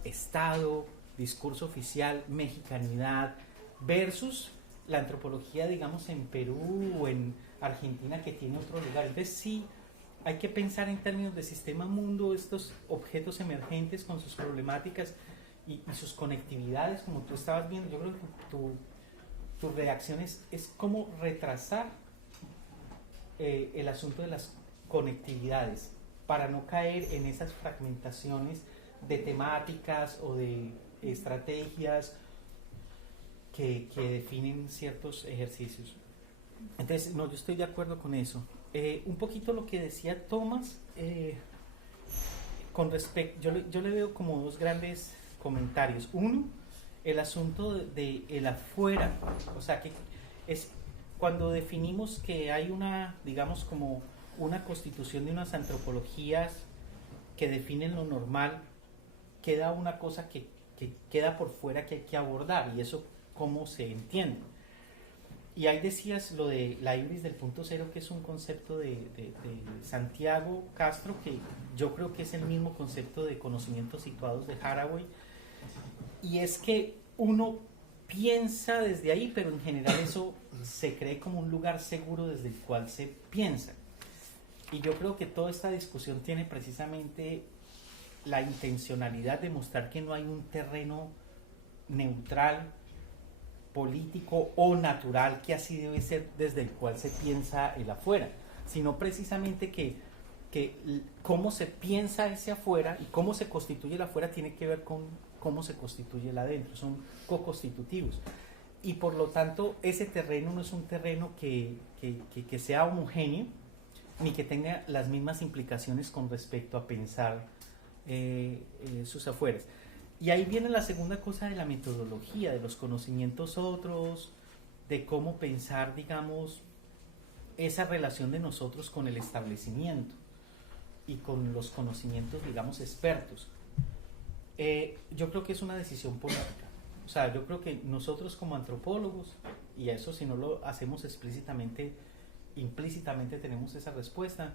Estado, discurso oficial, mexicanidad, versus la antropología, digamos, en Perú o en Argentina, que tiene otro lugar. Entonces sí, hay que pensar en términos de sistema mundo, estos objetos emergentes con sus problemáticas y sus conectividades, como tú estabas viendo. Yo creo que tu reacción es como retrasar el asunto de las conectividades para no caer en esas fragmentaciones de temáticas o de estrategias que definen ciertos ejercicios. Entonces, no, yo estoy de acuerdo con eso. Un poquito lo que decía Tomás, con respecto, yo le veo como dos grandes comentarios. Uno, el asunto de el afuera, o sea, que es cuando definimos que hay una, digamos, como una constitución de unas antropologías que definen lo normal, queda una cosa que queda por fuera que hay que abordar, y eso cómo se entiende. Y ahí decías lo de la ibris del punto cero, que es un concepto de Santiago Castro, que yo creo que es el mismo concepto de conocimientos situados de Haraway, y es que uno piensa desde ahí, pero en general eso se cree como un lugar seguro desde el cual se piensa. Y yo creo que toda esta discusión tiene precisamente la intencionalidad de mostrar que no hay un terreno neutral, político o natural, que así debe ser, desde el cual se piensa el afuera. sino precisamente que cómo se piensa hacia afuera y cómo se constituye el afuera tiene que ver con cómo se constituye el adentro, son co-constitutivos. Y por lo tanto, ese terreno no es un terreno que sea homogéneo, ni que tenga las mismas implicaciones con respecto a pensar sus afueras. Y ahí viene la segunda cosa de la metodología, de los conocimientos otros, de cómo pensar, digamos, esa relación de nosotros con el establecimiento y con los conocimientos, digamos, expertos. Yo creo que es una decisión política. O sea, yo creo que nosotros como antropólogos, y eso si no lo hacemos explícitamente, implícitamente tenemos esa respuesta,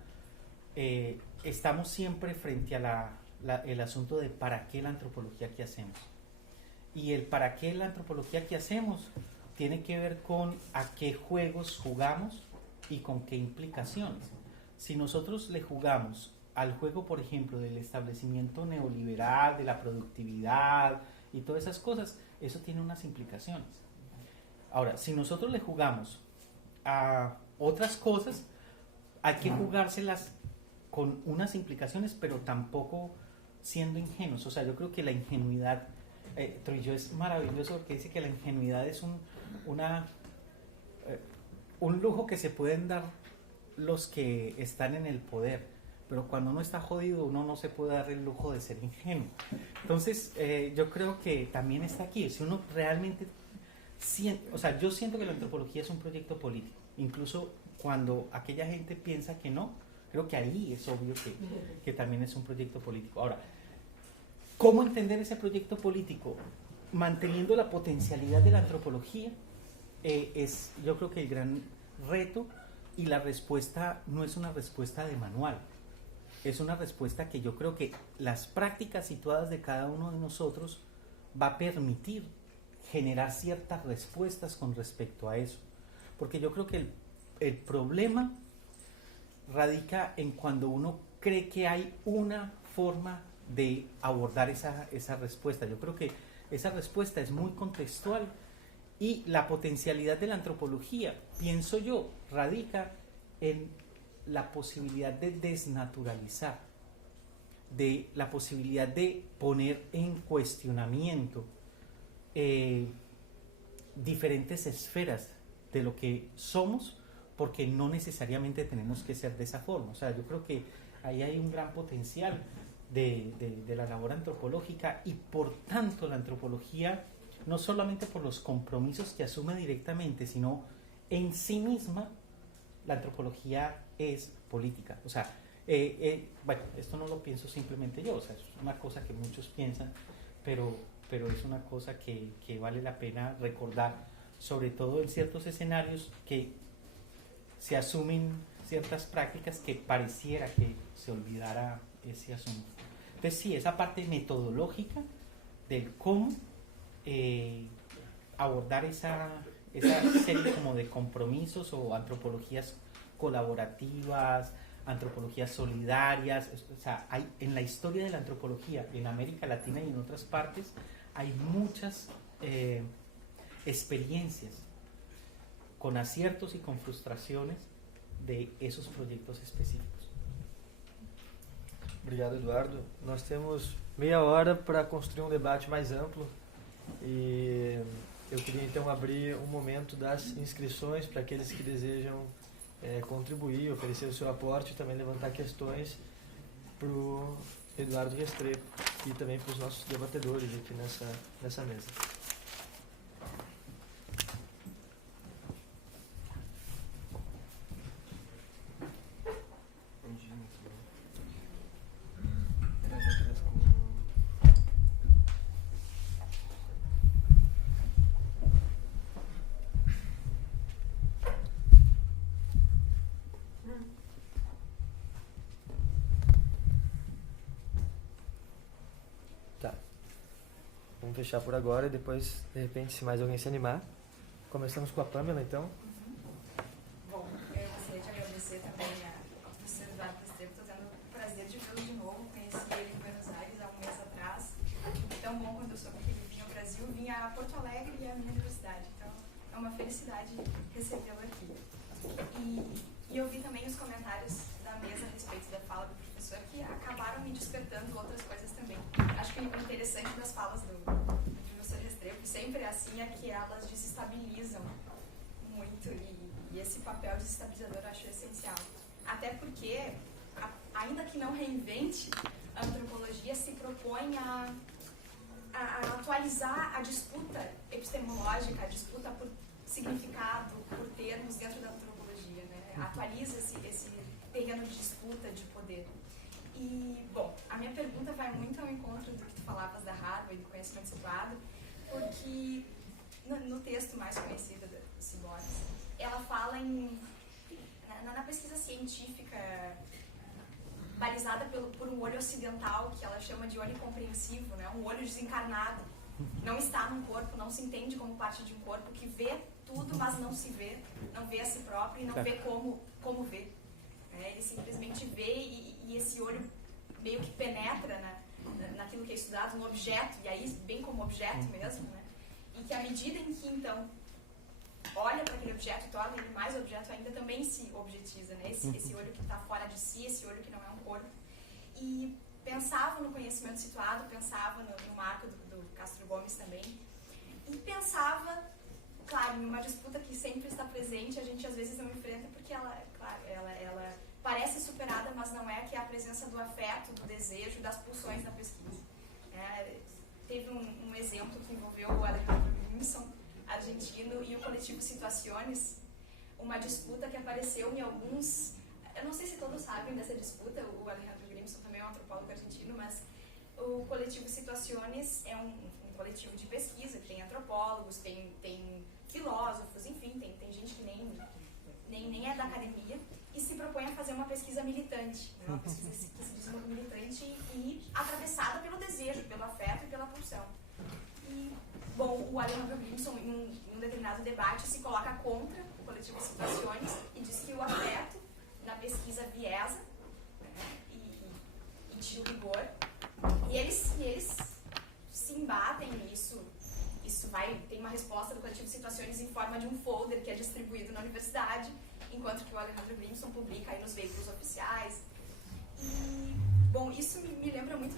estamos siempre frente a el asunto de para qué la antropología que hacemos. Y el para qué la antropología que hacemos tiene que ver con a qué juegos jugamos y con qué implicaciones. Si nosotros le jugamos al juego, por ejemplo, del establecimiento neoliberal, de la productividad y todas esas cosas, eso tiene unas implicaciones. Ahora, si nosotros le jugamos a otras cosas, hay que jugárselas con unas implicaciones, pero tampoco siendo ingenuos. O sea, yo creo que la ingenuidad, Trujillo es maravilloso porque dice que la ingenuidad es un lujo que se pueden dar los que están en el poder, pero cuando uno está jodido uno no se puede dar el lujo de ser ingenuo. Entonces yo creo que también está aquí, si uno realmente siente, o sea, yo siento que la antropología es un proyecto político, incluso cuando aquella gente piensa que no, creo que ahí es obvio que también es un proyecto político. Ahora, ¿cómo entender ese proyecto político? Manteniendo la potencialidad de la antropología es, yo creo que el gran reto, y la respuesta no es una respuesta de manual, es una respuesta que yo creo que las prácticas situadas de cada uno de nosotros va a permitir generar ciertas respuestas con respecto a eso, porque yo creo que el problema radica en cuando uno cree que hay una forma de abordar esa respuesta. Yo creo que esa respuesta es muy contextual, y la potencialidad de la antropología, pienso yo, radica en la posibilidad de desnaturalizar, de la posibilidad de poner en cuestionamiento diferentes esferas de lo que somos, porque no necesariamente tenemos que ser de esa forma. O sea, yo creo que ahí hay un gran potencial de la labor antropológica, y por tanto la antropología, no solamente por los compromisos que asume directamente, sino en sí misma, la antropología es política. O sea, bueno, esto no lo pienso simplemente yo, o sea, es una cosa que muchos piensan, pero es una cosa que vale la pena recordar, sobre todo en ciertos escenarios que se asumen ciertas prácticas que pareciera que se olvidara ese asunto. Entonces sí, esa parte metodológica del cómo abordar esa serie como de compromisos o antropologías colaborativas, antropologías solidarias. O sea, hay, en la historia de la antropología en América Latina y en otras partes hay muchas experiencias con aciertos y con frustraciones de esos proyectos específicos. Obrigado, Eduardo. Nós temos meia hora para construir um debate mais amplo, e eu queria então abrir um momento das inscrições para aqueles que desejam contribuir, oferecer o seu aporte e também levantar questões para o Eduardo Restrepo e também para os nossos debatedores aqui nessa mesa. Vamos fechar por agora e depois, de repente, se mais alguém se animar. Começamos com a Pamela, então. Bom, eu gostaria de agradecer também ao professor Eduardo Restrepo. Estou tendo o prazer de vê-lo de novo. Conheci ele em Buenos Aires há um mês atrás. Tão bom quando eu soube que ele vinha ao Brasil, vinha a Porto Alegre e à minha universidade. Então, é uma felicidade recebê-lo aqui. E E eu vi também os comentários da mesa a respeito da fala do professor, que acabaram me despertando outras coisas também. Acho que o interessante das falas do professor Restrepo sempre é assim, é que elas desestabilizam muito, e esse papel desestabilizador eu acho essencial. Até porque, ainda que não reinvente, a antropologia se propõe a atualizar a disputa epistemológica, a disputa por significado, por termos dentro da antropologia, né? Atualiza esse terreno de disputa, de poder. E, bom, a minha pergunta vai muito ao encontro do que tu falavas da Harvard, do conhecimento situado, porque no texto mais conhecido do Simões, ela fala na pesquisa científica balizada por um olho ocidental, que ela chama de olho compreensivo, né? Um olho desencarnado. Não está num corpo, não se entende como parte de um corpo, que vê tudo, mas não se vê, não vê a si próprio e não vê como vê. Ele simplesmente vê e esse olho meio que penetra naquilo que é estudado, no objeto, e aí bem como objeto mesmo, né? E que à medida em que, então, olha para aquele objeto e torna ele mais objeto ainda, também se objetiza, né? Esse olho que está fora de si, esse olho que não é um corpo. E pensava no conhecimento situado, pensava no marco do Castro Gomes também, e pensava, claro, em uma disputa que sempre está presente, a gente às vezes não enfrenta porque ela parece superada, mas não é, que é a presença do afeto, do desejo, das pulsões na pesquisa. Teve um exemplo que envolveu o Alejandro Grimson, argentino, e o coletivo Situaciones, uma disputa que apareceu em alguns... Eu não sei se todos sabem dessa disputa, o Alejandro Grimson também é um antropólogo argentino, mas o coletivo Situaciones é um coletivo de pesquisa, que tem antropólogos, tem filósofos, enfim, tem gente que nem é da academia, e se propõe a fazer uma pesquisa militante, né? Uma pesquisa que se diz muito militante e atravessada pelo desejo, pelo afeto e pela pulsão. E, bom, o Alejandro Grimson, em um determinado debate, se coloca contra o coletivo Situaciones e diz que o afeto na pesquisa viesa, né, e tira o rigor, e eles se embatem nisso. Tem uma resposta do coletivo Situaciones em forma de um folder que é distribuído na universidade, enquanto que o Alejandro Grimson publica aí nos veículos oficiais. E, bom, isso me lembra muito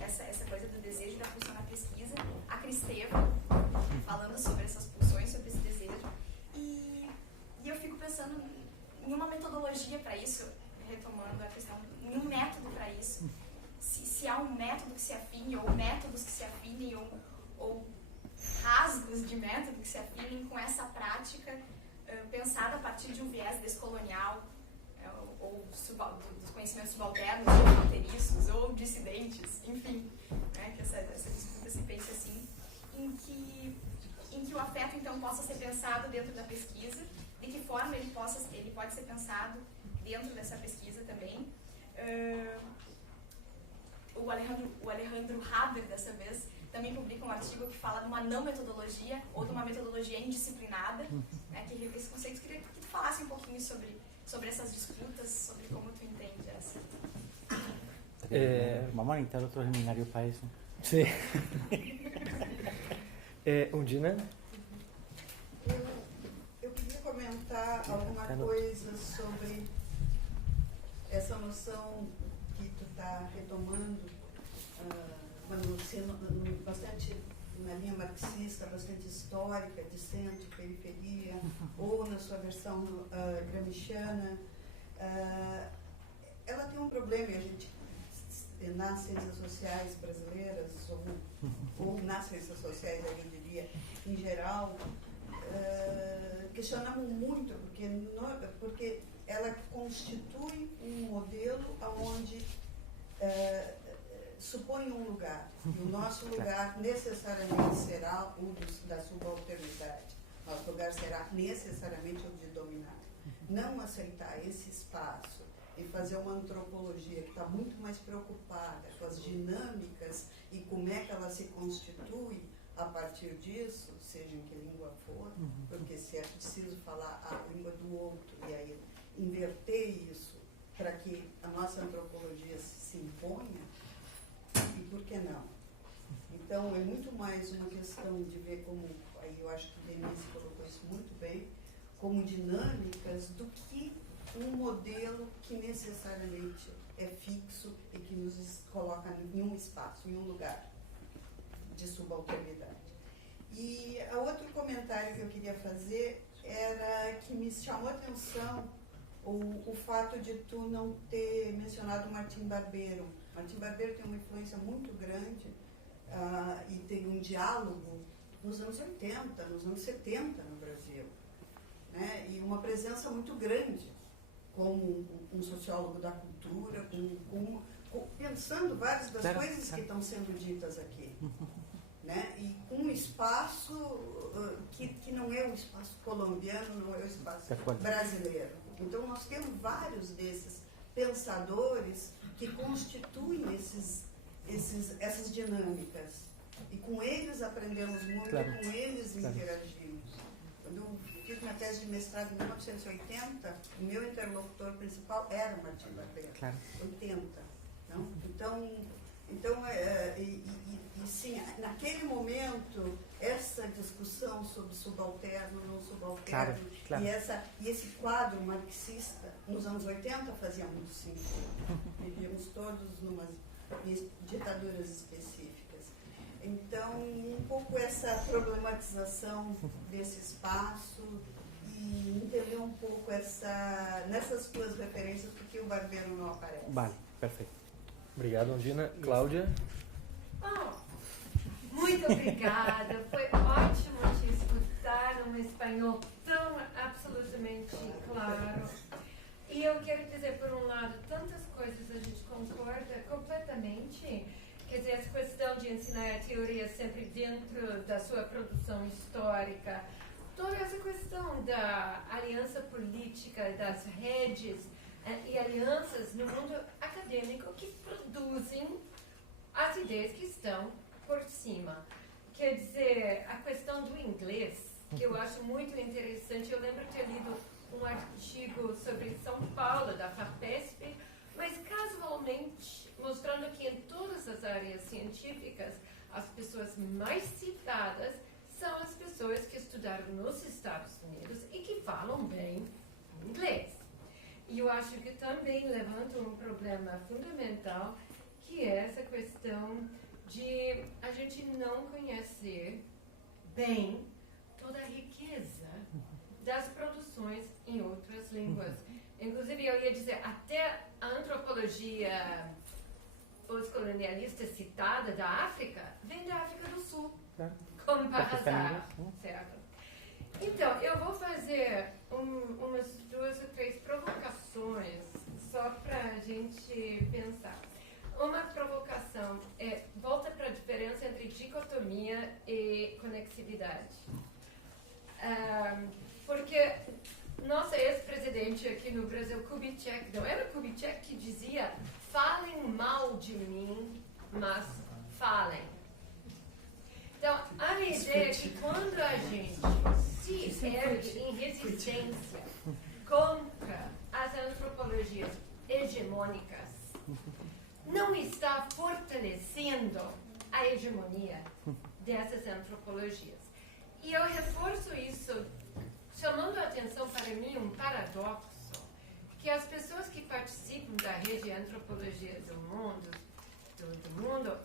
essa coisa do desejo e da pulsão na pesquisa. A Cristeva falando sobre essas pulsões, sobre esse desejo. E eu fico pensando em uma metodologia para isso, retomando a questão, em um método para isso. Se há um método que se afine, ou métodos que se afinem, ou rasgos de método que se afinem com essa prática pensada a partir de um viés descolonial, ou dos conhecimentos subalternos, ou fronteiriços, ou dissidentes, enfim, né, que essa disputa se pense assim, em que o afeto, então, possa ser pensado dentro da pesquisa, de que forma ele pode ser pensado dentro dessa pesquisa também. O Alejandro Haber, dessa vez, também publica um artigo que fala de uma não metodologia, ou de uma metodologia indisciplinada, né, que esse conceito, queria que tu falasse um pouquinho sobre essas disputas, sobre como tu entende essa. Vamos a necesitar otro seminario para eso. Sí. Undina? Eu queria comentar alguma coisa sobre essa noção que tu está retomando, bastante na linha marxista, bastante histórica, de centro, periferia, ou na sua versão gramsciana. Ela tem um problema, e a gente, nas ciências sociais brasileiras, ou nas ciências sociais, eu diria, em geral, questionamos muito, porque ela constitui um modelo onde supõe um lugar, e o nosso lugar necessariamente será o da subalternidade. Nosso lugar será necessariamente o de dominar. Não aceitar esse espaço e fazer uma antropologia que está muito mais preocupada com as dinâmicas e como é que ela se constitui a partir disso, seja em que língua for, porque se é preciso falar a língua do outro e aí inverter isso para que a nossa antropologia se imponha, e por que não? Então, é muito mais uma questão de ver como, aí eu acho que Denise colocou isso muito bem, como dinâmicas do que um modelo que necessariamente é fixo e que nos coloca em um espaço, em um lugar de subalternidade. E o outro comentário que eu queria fazer era que me chamou a atenção o fato de tu não ter mencionado Martim Barbeiro. Martim Barbeiro tem uma influência muito grande e tem um diálogo nos anos 80, nos anos 70 no Brasil, né? E uma presença muito grande como um sociólogo da cultura, pensando várias das coisas que estão sendo ditas aqui. Né? E com um espaço que não é um espaço colombiano, não é um espaço brasileiro. Então, nós temos vários desses pensadores que constituem essas dinâmicas. E com eles aprendemos muito, com eles interagimos. Quando eu fiz minha tese de mestrado em 1980, o meu interlocutor principal era Martim Barbeiro. 80. Não? Então sim, naquele momento, essa discussão sobre subalterno, não subalterno, e esse quadro marxista, nos anos 80, fazia muito sentido. Vivíamos todos numas ditaduras específicas. Então, um pouco essa problematização desse espaço e entender um pouco nessas tuas referências, porque o Barbeiro não aparece. Vale, perfeito. Obrigado, Ondina. Cláudia? Muito obrigada. Foi ótimo te escutar num espanhol tão absolutamente claro. E eu quero dizer, por um lado, tantas coisas a gente concorda completamente. Quer dizer, essa questão de ensinar a teoria sempre dentro da sua produção histórica, toda essa questão da aliança política, das redes e alianças no mundo acadêmico que produzem as ideias que estão por cima. Quer dizer, a questão do inglês, que eu acho muito interessante. Eu lembro de ter lido um artigo sobre São Paulo, da FAPESP, mas casualmente mostrando que em todas as áreas científicas, as pessoas mais citadas são as pessoas que estudaram nos Estados Unidos e que falam bem inglês. E eu acho que também levanta um problema fundamental, que é essa questão de a gente não conhecer bem toda a riqueza das produções em outras línguas. Inclusive, eu ia dizer, até a antropologia pós-colonialista citada da África vem da África do Sul, como Barrazar, certo? Então, eu vou fazer umas 2 ou 3 provocações só para a gente pensar. Uma provocação volta para a diferença entre dicotomia e conexividade. Porque nossa ex-presidente aqui no Brasil, Kubitschek, não era Kubitschek que dizia: falem mal de mim, mas falem. Então, a ideia é que quando a gente se ergue em resistência contra as antropologias hegemônicas, não está fortalecendo a hegemonia dessas antropologias. E eu reforço isso, chamando a atenção para mim um paradoxo, que as pessoas que participam da rede de antropologia do mundo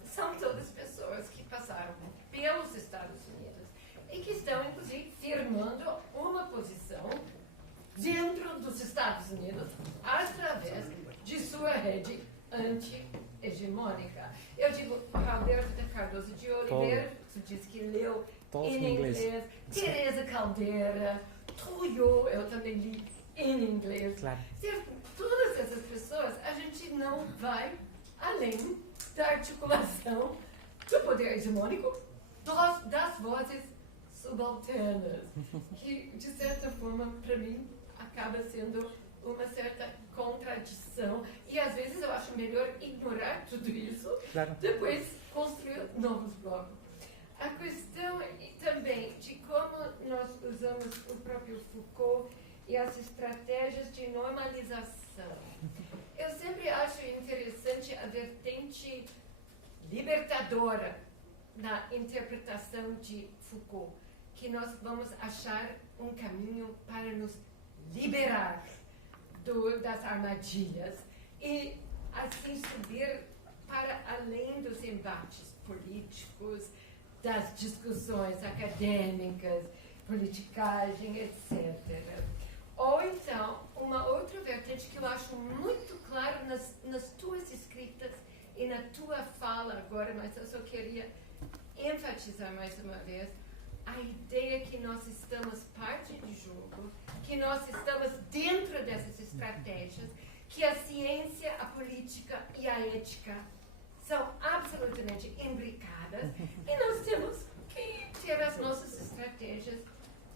são todas pessoas que passaram pelos Estados Unidos e que estão, inclusive, firmando uma posição dentro dos Estados Unidos através de sua rede anti-hegemônica. Eu digo, Alberto de Cardoso de Oliveira, tu disse que leu em inglês, Teresa Caldeira, Trouillot, eu também li em inglês. Claro. Todas essas pessoas, a gente não vai além da articulação do poder hegemônico das vozes subalternas, que, de certa forma, para mim, acaba sendo uma certa contradição. E, às vezes, eu acho melhor ignorar tudo isso, depois construir novos blocos. A questão também de como nós usamos o próprio Foucault e as estratégias de normalização. Eu sempre acho interessante a vertente libertadora na interpretação de Foucault, que nós vamos achar um caminho para nos liberar das armadilhas e assim subir para além dos embates políticos, das discussões acadêmicas, politicagem, etc. Ou então, uma outra vertente que eu acho muito clara nas tuas escritas e na tua fala agora, mas eu só queria enfatizar mais uma vez a ideia que nós estamos parte de jogo, que nós estamos dentro dessas estratégias, que a ciência, a política e a ética são absolutamente imbricadas e nós temos que ter as nossas estratégias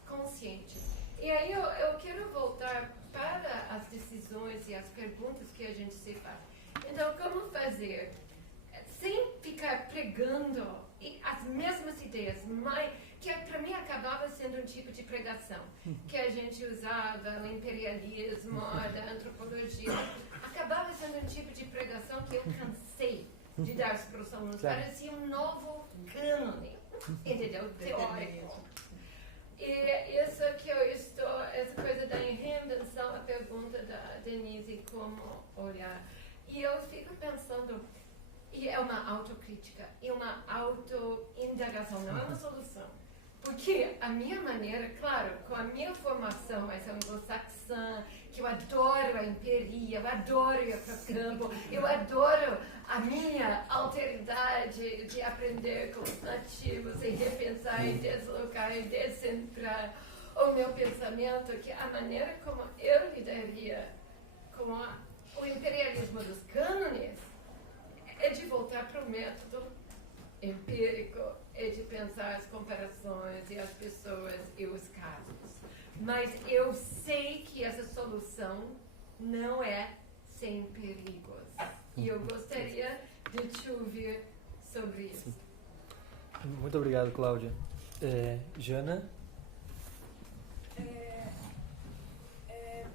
conscientes. E aí eu quero voltar para as decisões e as perguntas que a gente se faz. Então, como fazer sem ficar pregando as mesmas ideias, que para mim acabava sendo um tipo de pregação, que a gente usava no imperialismo, da antropologia, acabava sendo um tipo de pregação que eu cansei de dar para os alunos. Parecia um novo cânone, entendeu? Teórico. E isso que eu estou, essa coisa da reinvenção, a pergunta da Denise, como olhar. E eu fico pensando, e é uma autocrítica, e uma autoindagação, não é uma solução. Porque a minha maneira, claro, com a minha formação mais anglo-saxã, que eu adoro a empiria, eu adoro ir para o campo, eu adoro a minha alteridade de aprender com os nativos e repensar e deslocar e descentrar o meu pensamento, que a maneira como eu lidaria com o imperialismo dos cânones é de voltar para o método empírico, é de pensar as comparações e as pessoas e os casos. Mas eu sei que essa solução não é sem perigos. E eu gostaria de te ouvir sobre isso. Muito obrigado, Cláudia. Jana?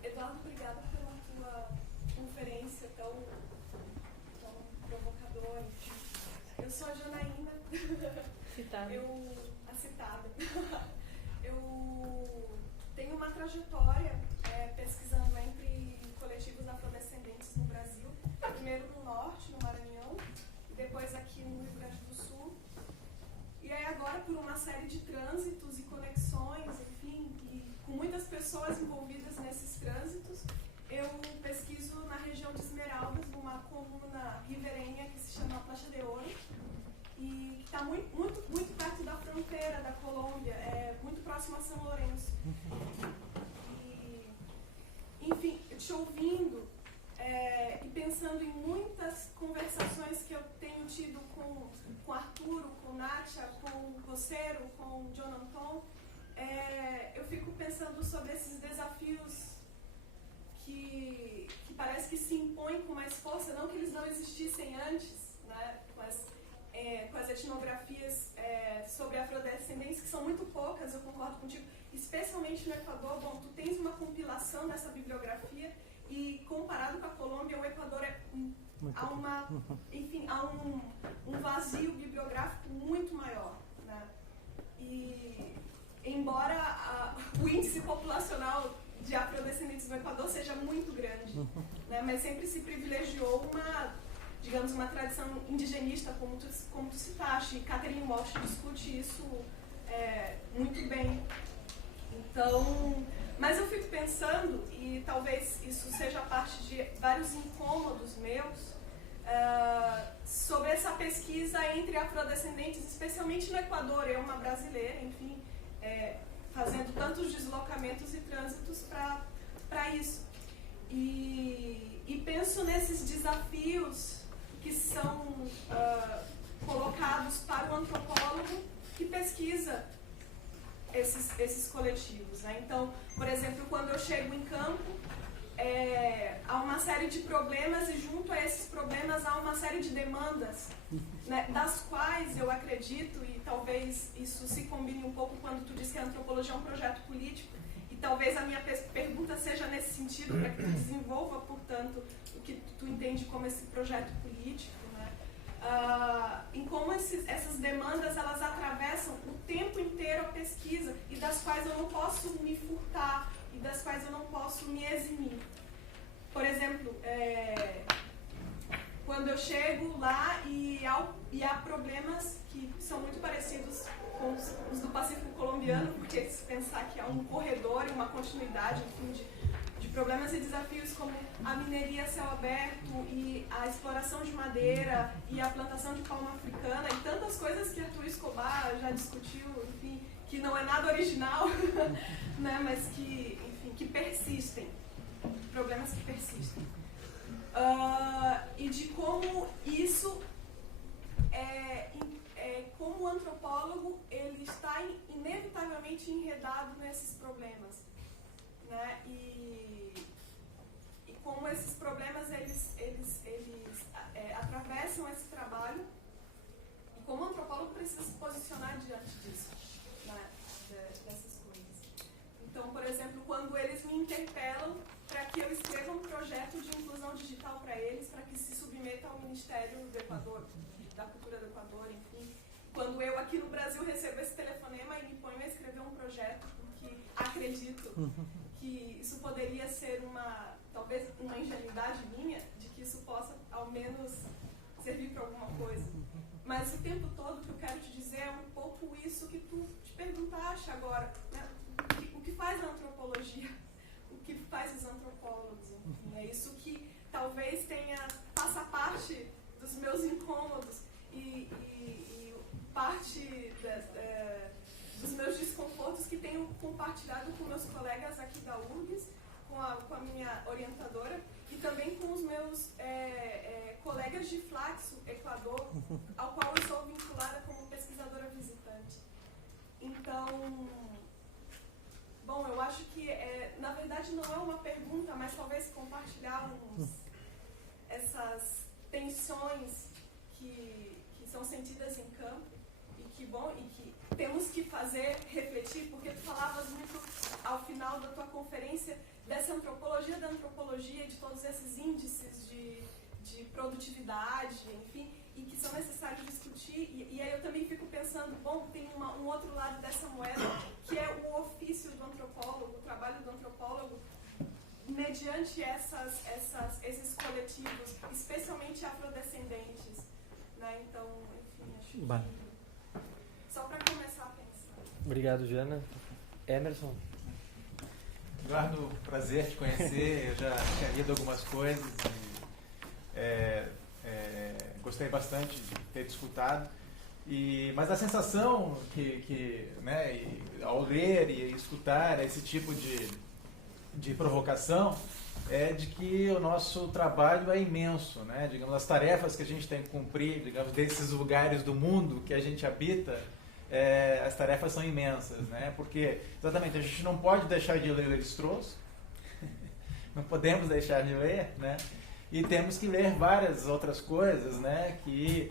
Eduardo, obrigada pela tua conferência tão provocadora. Eu sou a Janaína. Citada. A citada. Eu tenho uma trajetória pesquisando entre coletivos afrodescendentes no Brasil, primeiro no Norte, no Maranhão, e depois aqui no Rio Grande do Sul. E aí agora, por uma série de trânsitos e conexões, enfim, e com muitas pessoas envolvidas nesses trânsitos, eu pesquiso na região de Esmeraldas, numa comuna riverênea que se chama Placha de Ouro, e que está muito perto da fronteira da Colômbia, muito próximo a São Lourenço. E, enfim, te ouvindo e pensando em muitas conversações que eu tenho tido com Arturo, com Nátia, com Roceiro, com John Anton, eu fico pensando sobre esses desafios que parece que se impõem com mais força, não que eles não existissem antes, né, com as etnografias sobre afrodescendência, que são muito poucas, eu concordo contigo, especialmente no Equador. Bom, tu tens uma compilação dessa bibliografia e comparado com a Colômbia, o Equador há um vazio bibliográfico muito maior, né? E embora o índice populacional de afrodescendentes no Equador seja muito grande, né, mas sempre se privilegiou uma tradição indigenista, como tu citaste, e Catherine Walsh discute isso muito bem. Então, mas eu fico pensando, e talvez isso seja parte de vários incômodos meus, sobre essa pesquisa entre afrodescendentes, especialmente no Equador. Eu, uma brasileira, enfim, fazendo tantos deslocamentos e trânsitos para isso. E penso nesses desafios que são colocados para o antropólogo que pesquisa esses coletivos, né? Então, por exemplo, quando eu chego em campo, há uma série de problemas e junto a esses problemas há uma série de demandas, né, das quais eu acredito, e talvez isso se combine um pouco quando tu diz que a antropologia é um projeto político, e talvez a minha pergunta seja nesse sentido, para que tu desenvolva, portanto, o que tu entende como esse projeto político, né? Em como essas demandas elas atravessam o tempo inteiro a pesquisa e das quais eu não posso me furtar e das quais eu não posso me eximir. por exemplo, quando eu chego lá e há problemas que são muito parecidos com os do Pacífico colombiano, porque se pensar que há um corredor e uma continuidade, enfim, de problemas e desafios como a mineria a céu aberto e a exploração de madeira e a plantação de palma africana e tantas coisas que Arthur Escobar já discutiu, enfim, que não é nada original, né, mas que, enfim, que persistem, problemas que persistem. E de como isso como antropólogo ele está inevitavelmente enredado nesses problemas, né? E como esses problemas eles atravessam esse trabalho e como o antropólogo precisa se posicionar diante disso, né? Dessas coisas. Então, por exemplo, quando eles me interpelam para que eu escreva um projeto de inclusão digital para eles, para que se submeta ao Ministério do Equador, da Cultura do Equador, enfim. Quando eu aqui no Brasil recebo esse telefonema e me ponho a escrever um projeto, porque acredito que isso poderia ser talvez uma ingenuidade minha, de que isso possa ao menos servir para alguma coisa. Mas o tempo todo o que eu quero te dizer é um pouco isso que tu te perguntaste agora, né? O que faz a antropologia? O que faz os antropólogos? Enfim, é isso que talvez faça parte dos meus incômodos e parte dos meus desconfortos que tenho compartilhado com meus colegas aqui da URGS, com a minha orientadora e também com os meus colegas de Flaxo, Equador, ao qual eu sou vinculada como pesquisadora visitante. Então, bom, eu acho que na verdade não é uma pergunta, mas talvez compartilhar essas tensões que são sentidas em campo e que temos que fazer refletir, porque tu falavas muito ao final da tua conferência dessa antropologia da antropologia, de todos esses índices de produtividade, enfim, e que são necessários discutir, e aí eu também fico pensando, bom, tem um outro lado dessa moeda, que é o ofício do antropólogo, o trabalho do antropólogo, mediante esses coletivos, especialmente afrodescendentes, né? Então, enfim, acho que só para começar a pensar. Obrigado, Jana. Emerson. Eduardo, prazer te conhecer. Eu já tinha lido algumas coisas e gostei bastante de ter te escutado. Mas a sensação que né, ao ler e escutar esse tipo de provocação é de que o nosso trabalho é imenso, né? Digamos, as tarefas que a gente tem que cumprir, digamos, desses lugares do mundo que a gente habita, as tarefas são imensas, né? Porque, exatamente, a gente não pode deixar de ler Lévi-Strauss, não podemos deixar de ler, né? E temos que ler várias outras coisas, né? Que,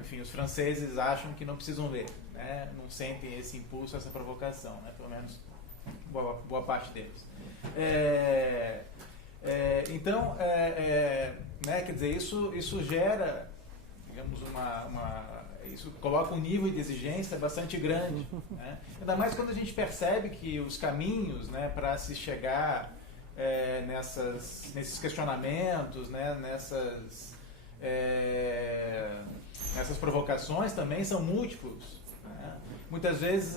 enfim, os franceses acham que não precisam ler, né? Não sentem esse impulso, essa provocação, né? Pelo menos boa parte deles. Então, né? Quer dizer, isso gera, digamos, isso coloca um nível de exigência bastante grande, né? Ainda mais quando a gente percebe que os caminhos, né, para se chegar nesses questionamentos, né, nessas provocações também são múltiplos, né? Muitas vezes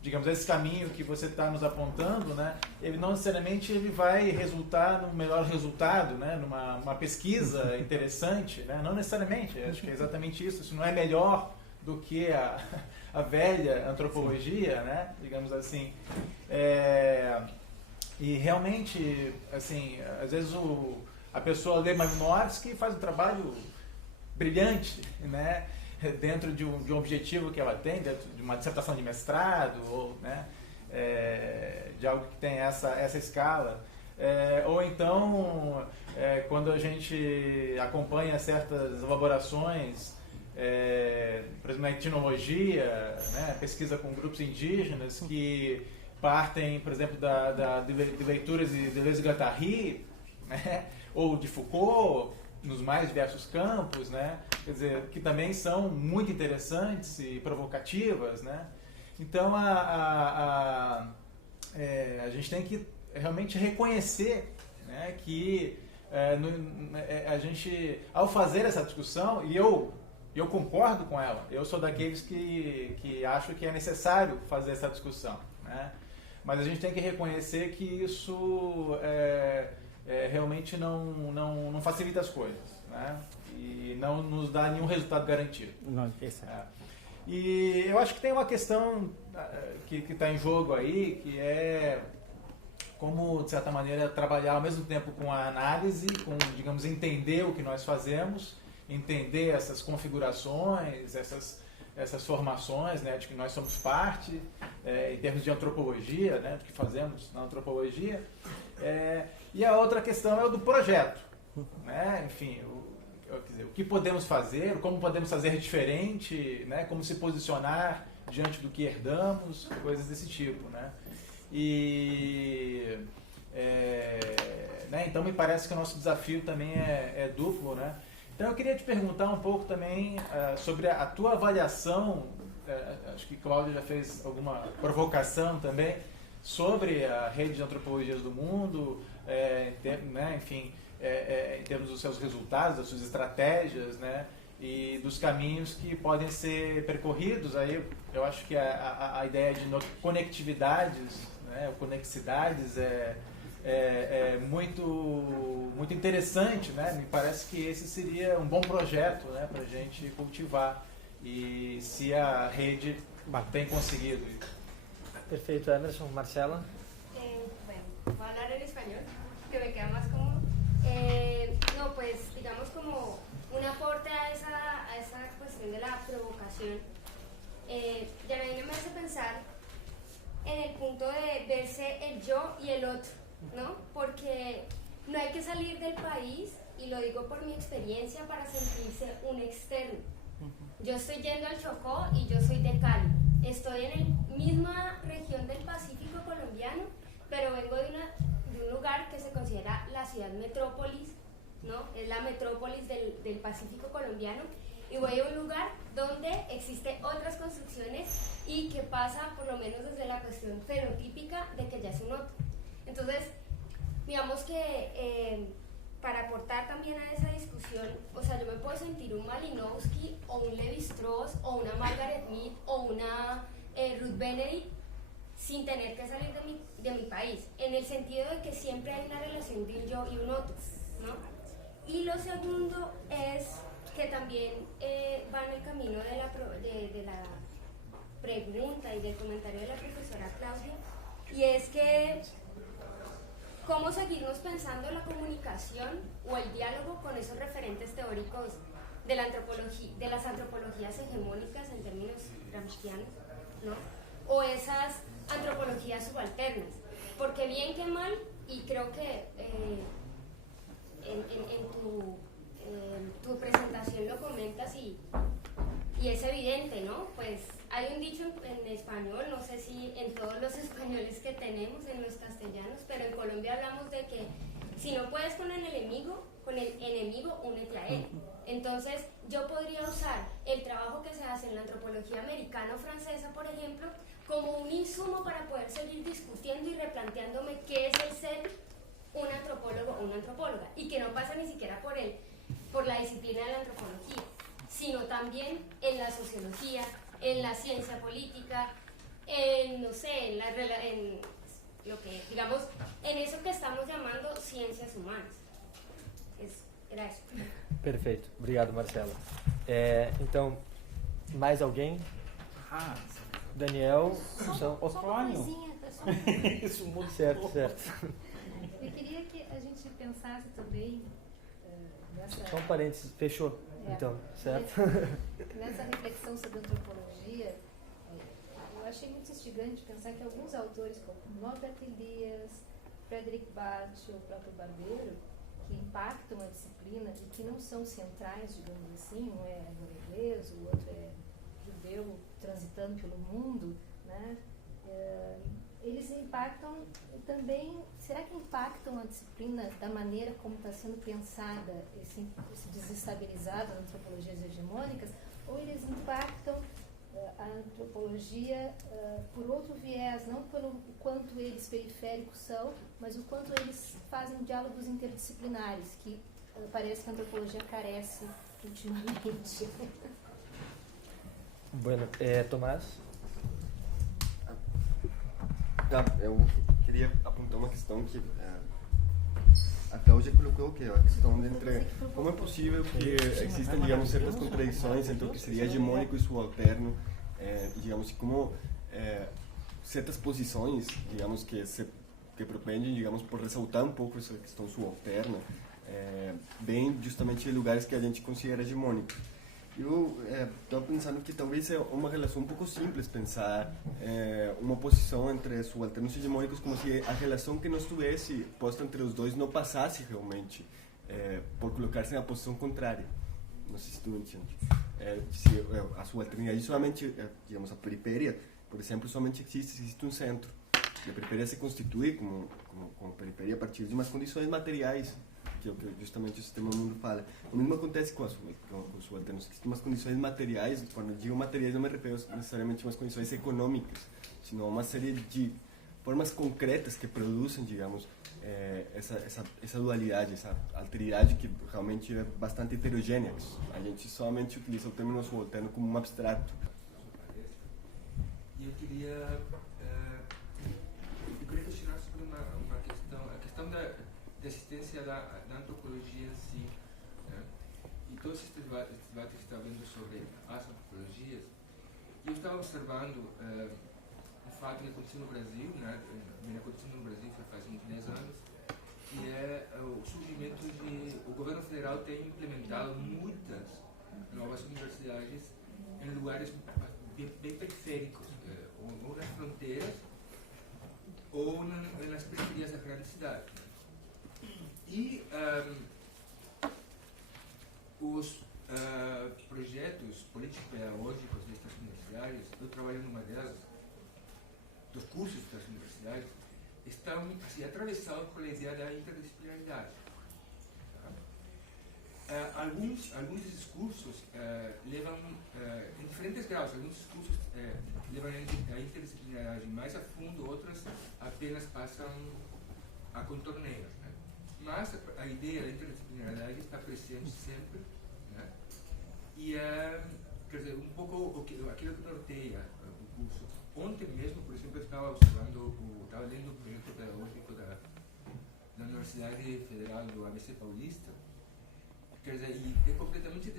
digamos, esse caminho que você está nos apontando, né, ele não necessariamente ele vai resultar no melhor resultado, né, numa pesquisa interessante, né? Não necessariamente, acho que é exatamente isso. Isso não é melhor do que a velha antropologia, né, digamos assim. E realmente, assim, às vezes a pessoa lê Malinowski e faz um trabalho brilhante, né, dentro de um objetivo que ela tem, dentro de uma dissertação de mestrado, ou, né, de algo que tem essa escala. Ou então, quando a gente acompanha certas elaborações, por exemplo, na etnologia, né, pesquisa com grupos indígenas que partem, por exemplo, de leituras de Deleuze-Guattari, né, ou de Foucault, nos mais diversos campos, né? Quer dizer, que também são muito interessantes e provocativas, né? Então, a gente tem que realmente reconhecer, né, que a gente, ao fazer essa discussão, e eu concordo com ela, eu sou daqueles que acho que é necessário fazer essa discussão, né? Mas a gente tem que reconhecer que isso realmente não facilita as coisas, né? E não nos dá nenhum resultado garantido. Não, exato. E eu acho que tem uma questão que está em jogo aí, que é como, de certa maneira, trabalhar ao mesmo tempo com a análise, com, digamos, entender o que nós fazemos, entender essas configurações, essas formações, né, de que nós somos parte, em termos de antropologia, né, do que fazemos na antropologia. E a outra questão é o do projeto, né, enfim, o que podemos fazer, como podemos fazer diferente, né, como se posicionar diante do que herdamos, coisas desse tipo, né. Né, então me parece que o nosso desafio também é duplo, né. Então eu queria te perguntar um pouco também sobre a tua avaliação, acho que Cláudia já fez alguma provocação também, sobre a rede de antropologias do mundo, né, enfim, em termos dos seus resultados, das suas estratégias, né, e dos caminhos que podem ser percorridos. Aí eu acho que a ideia de conectividades, né, ou conexidades é muito interessante, né? Me parece que esse seria um bom projeto, né, para a gente cultivar, e se a rede tem conseguido. Perfeito, Emerson. Marcela? Bueno, voy a hablar en español, que me queda más cómodo. No, pues digamos como un aporte a esa cuestión de la provocación. Yanadine me hace pensar en el punto de verse el yo y el otro, ¿no? Porque no hay que salir del país, y lo digo por mi experiencia, para sentirse un externo. Yo estoy yendo al Chocó y yo soy de Cali. Estoy en la misma región del Pacífico colombiano, pero vengo de un lugar que se considera la ciudad metrópolis, ¿no? Es la metrópolis del Pacífico colombiano, y voy a un lugar donde existen otras construcciones y que pasa, por lo menos desde la cuestión fenotípica, de que ya es un otro. Entonces, digamos que para aportar también a esa discusión, o sea, yo me puedo sentir un Malinowski o un Levi-Strauss o una Margaret Mead o una Ruth Benedict sin tener que salir de mi país, en el sentido de que siempre hay una relación de un yo y un otro, ¿no? Y lo segundo es que también va en el camino de la pregunta y del comentario de la profesora Claudia, y es que cómo seguirnos pensando la comunicación o el diálogo con esos referentes teóricos de la antropología, de las antropologías hegemónicas en términos gramscianos, ¿no? O esas antropologías subalternas, porque bien que mal, y creo que en tu presentación lo comentas, y es evidente, ¿no? Pues hay un dicho en español, no sé si en todos los españoles que tenemos, en los castellanos, pero en Colombia hablamos de que si no puedes con el enemigo, únete a él. Entonces yo podría usar el trabajo que se hace en la antropología americana o francesa, por ejemplo, como un insumo para poder seguir discutiendo y replanteándome qué es el ser un antropólogo o una antropóloga, y que no pasa ni siquiera por la disciplina de la antropología, sino también en la sociología, en la ciencia política, no sé, en lo que, digamos, en eso que estamos llamando ciencias humanas. Era isso. Perfeito. Obrigado, Marcela. Então, mais alguém? Daniel? Só uma coisinha, pessoal. Isso muda. Certo. Eu queria que a gente pensasse também nessa... Só um parênteses, fechou. Então, certo? Nessa reflexão sobre antropologia, eu achei muito instigante pensar que alguns autores, como Norbert Elias, Frederick Bartsch ou o próprio Barbeiro, que impactam a disciplina e que não são centrais, digamos assim, um é norueguês, o outro é judeu transitando pelo mundo, né? Eles impactam também, será que impactam a disciplina da maneira como está sendo pensada, esse desestabilizado nas antropologias hegemônicas, ou eles impactam a antropologia antropologia por outro viés, não pelo quanto eles periféricos são, mas o quanto eles fazem diálogos interdisciplinares, que parece que a antropologia carece ultimamente. Bueno, Tomás? Eu queria apontar uma questão que a Cláudia colocou, que é a questão de entre como é possível que existam, digamos, certas contradições entre o que seria hegemônico e subalterno, digamos, como certas posições, digamos, que propendem, digamos, por ressaltar um pouco essa questão subalterna, bem justamente em lugares que a gente considera hegemônicos. Eu estava pensando que talvez é uma relação um pouco simples pensar uma posição entre subalternos e hegemônicos como se a relação que não estivesse posta entre os dois não passasse realmente por colocar-se na posição contrária. Não sei se tu entende. Se a subalternidade somente, digamos, a periferia, por exemplo, somente existe um centro. E a periferia se constitui como periferia a partir de umas condições materiais, que é o que justamente o Sistema Mundo fala. O mesmo acontece com os subalternos. Existem umas condições materiais, quando eu digo materiais não me refiro necessariamente a umas condições econômicas, sino a uma série de formas concretas que produzem, digamos, essa dualidade, essa alteridade que realmente é bastante heterogênea. A gente somente utiliza o termo subalterno como um abstrato. E eu queria questionar sobre uma questão, a questão da existência da antropologia em si, né? E todos esses debates que está havendo sobre as antropologias, e eu estava observando um fato que aconteceu no Brasil, né? Vem acontecendo no Brasil já faz uns 10 anos, que é o surgimento de... O governo federal tem implementado muitas novas universidades em lugares bem periféricos, ou nas fronteiras, ou nas periferias da grande cidade. E os projetos político-pedagógicos destas universidades, eu trabalho numa delas, dos cursos das universidades, estão assim, atravessados pela ideia da interdisciplinaridade. Alguns desses cursos levam, em diferentes graus, alguns cursos levam a interdisciplinaridade mais a fundo, outros apenas passam a contorneio. Né? Mas a ideia da interdisciplinaridade está presente sempre, né? E quer dizer, um pouco aquilo que norteia o curso. Ontem mesmo, por exemplo, eu estava lendo o projeto pedagógico da Universidade Federal do ABC Paulista. Quer dizer, e é completamente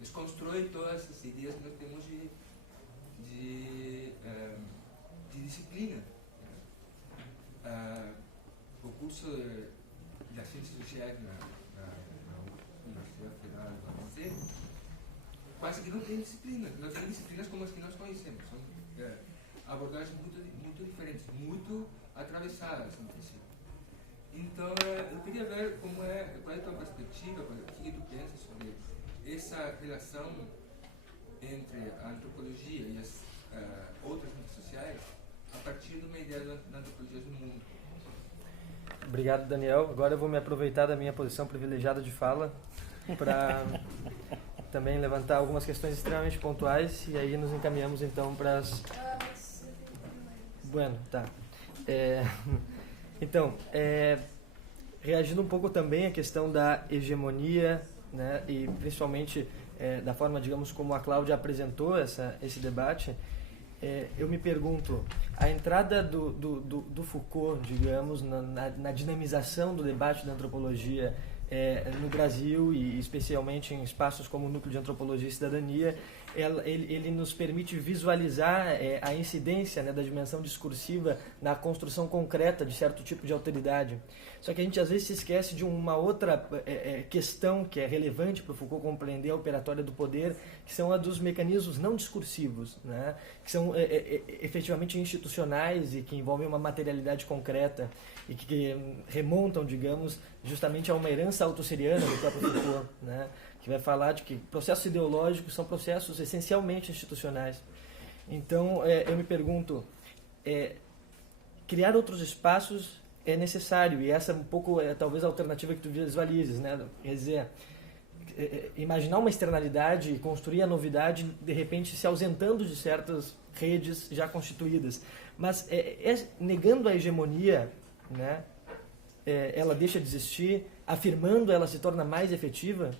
desconstrói todas as ideias que nós temos de disciplina. O curso das Ciências Sociais na Universidade Federal do ABC quase que não tem disciplina, não tem disciplinas como as que nós conhecemos. São abordagens muito diferentes, muito atravessadas entre si. Então, eu queria ver qual é a tua perspectiva, o que tu pensas sobre essa relação entre a antropologia e as outras ciências sociais a partir de uma ideia da antropologia do mundo. Obrigado, Daniel. Agora eu vou me aproveitar da minha posição privilegiada de fala para também levantar algumas questões extremamente pontuais e aí nos encaminhamos então para as... Bueno, tá. Então, reagindo um pouco também à questão da hegemonia, né, e principalmente da forma, digamos, como a Cláudia apresentou esse debate, eu me pergunto, a entrada do Foucault, digamos, na dinamização do debate da antropologia no Brasil e especialmente em espaços como o Núcleo de Antropologia e Cidadania, ele nos permite visualizar a incidência, né, da dimensão discursiva na construção concreta de certo tipo de alteridade. Só que a gente às vezes se esquece de uma outra questão que é relevante para o Foucault compreender a operatória do poder, que são a dos mecanismos não discursivos, né, que são efetivamente institucionais e que envolvem uma materialidade concreta e que remontam, digamos, justamente a uma herança autosseriana do próprio Foucault, né, que vai falar de que processos ideológicos são processos essencialmente institucionais. Então, eu me pergunto, criar outros espaços é necessário, e essa é um pouco, talvez, a alternativa que tu visualizes, né? Quer dizer, imaginar uma externalidade e construir a novidade, de repente se ausentando de certas redes já constituídas. Mas negando a hegemonia, né, ela deixa de existir, afirmando ela se torna mais efetiva,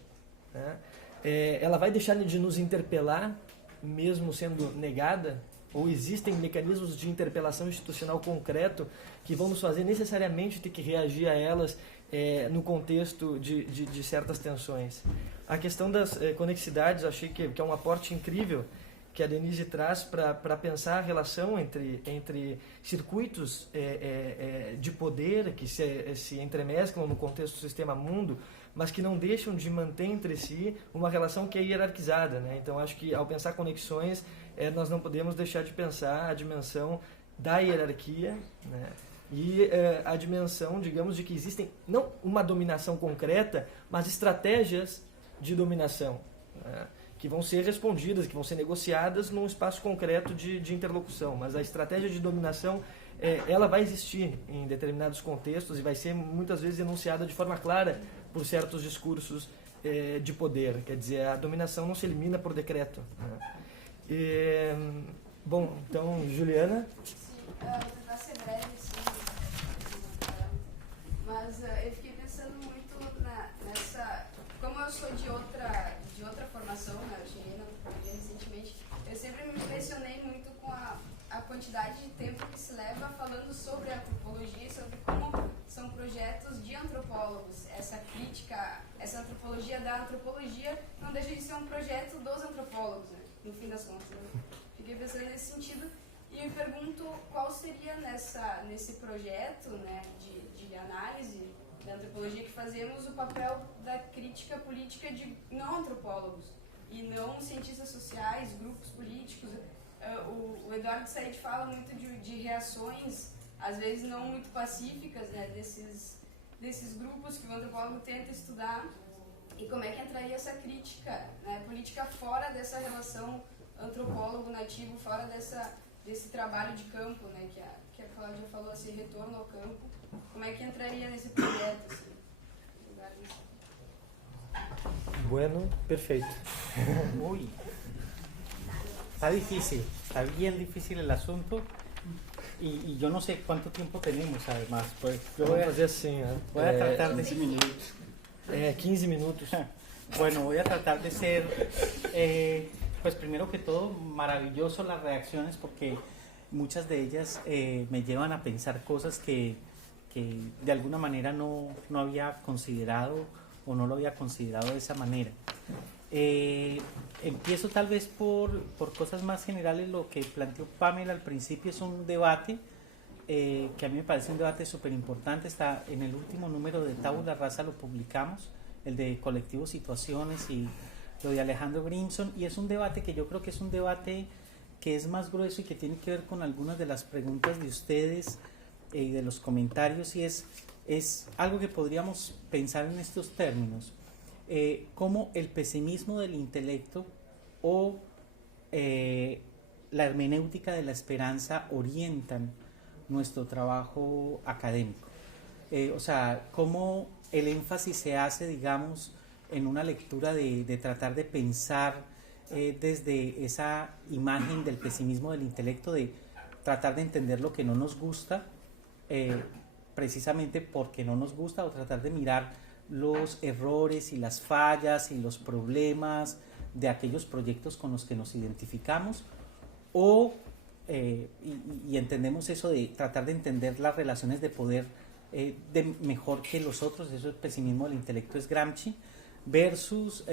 né, ela vai deixar de nos interpelar, mesmo sendo negada, ou existem mecanismos de interpelação institucional concreto que vão nos fazer necessariamente ter que reagir a elas no contexto de certas tensões. A questão das conexidades, achei que é um aporte incrível que a Denise traz para pensar a relação entre circuitos de poder que se entremesclam no contexto do sistema mundo, mas que não deixam de manter entre si uma relação que é hierarquizada, né? Então, acho que ao pensar conexões, nós não podemos deixar de pensar a dimensão da hierarquia, né? E a dimensão, digamos, de que existem não uma dominação concreta, mas estratégias de dominação, né, que vão ser respondidas, que vão ser negociadas num espaço concreto de interlocução. Mas a estratégia de dominação, ela vai existir em determinados contextos e vai ser muitas vezes enunciada de forma clara por certos discursos de poder. Quer dizer, a dominação não se elimina por decreto, né? Bom, então, Juliana? Vou tentar ser breve, sim. Mas eu fiquei pensando muito nessa... Como eu sou de outra formação, né? Eu cheguei na antropologia recentemente, eu sempre me impressionei muito com a quantidade de tempo que se leva falando sobre a antropologia e sobre como são projetos de antropólogos. Essa crítica, essa antropologia da antropologia não deixa de ser um projeto dos antropólogos, né? No fim das contas. Eu fiquei pensando nesse sentido e me pergunto qual seria nesse projeto, né, de análise da antropologia que fazemos o papel da crítica política de não antropólogos e não cientistas sociais, grupos políticos. O Eduardo Said fala muito de reações, às vezes não muito pacíficas, né, desses grupos que o antropólogo tenta estudar, e como é que entraria essa crítica, né, política fora dessa relação antropólogo-nativo, fora desse trabalho de campo, né, que a Cláudia falou, assim, retorno ao campo. Como é que entraria nesse projeto? Assim? Bueno, perfeito. Uy, está bien difícil el asunto y yo no sé cuánto tiempo tenemos además, pues yo voy a fazer assim, voy a tratar de 15 minutos. 15 minutos. Bueno, voy a tratar de ser, pues primero que todo, maravilloso las reacciones porque muchas de ellas me llevan a pensar cosas que de alguna manera no había considerado o no lo había considerado de esa manera. Empiezo tal vez por cosas más generales. Lo que planteó Pamela al principio es un debate que a mí me parece un debate súper importante. Está en el último número de Tabula Rasa, lo publicamos, el de colectivos situaciones y lo de Alejandro Grimson, y es un debate que yo creo que es un debate que es más grueso y que tiene que ver con algunas de las preguntas de ustedes y de los comentarios, y es algo que podríamos pensar en estos términos, cómo el pesimismo del intelecto o la hermenéutica de la esperanza orientan nuestro trabajo académico. O sea, cómo el énfasis se hace, digamos, en una lectura de tratar de pensar desde esa imagen del pesimismo del intelecto, de tratar de entender lo que no nos gusta, precisamente porque no nos gusta, o tratar de mirar los errores y las fallas y los problemas de aquellos proyectos con los que nos identificamos, o y entendemos eso de tratar de entender las relaciones de poder de mejor que los otros. Eso es pesimismo del intelecto, es Gramsci, versus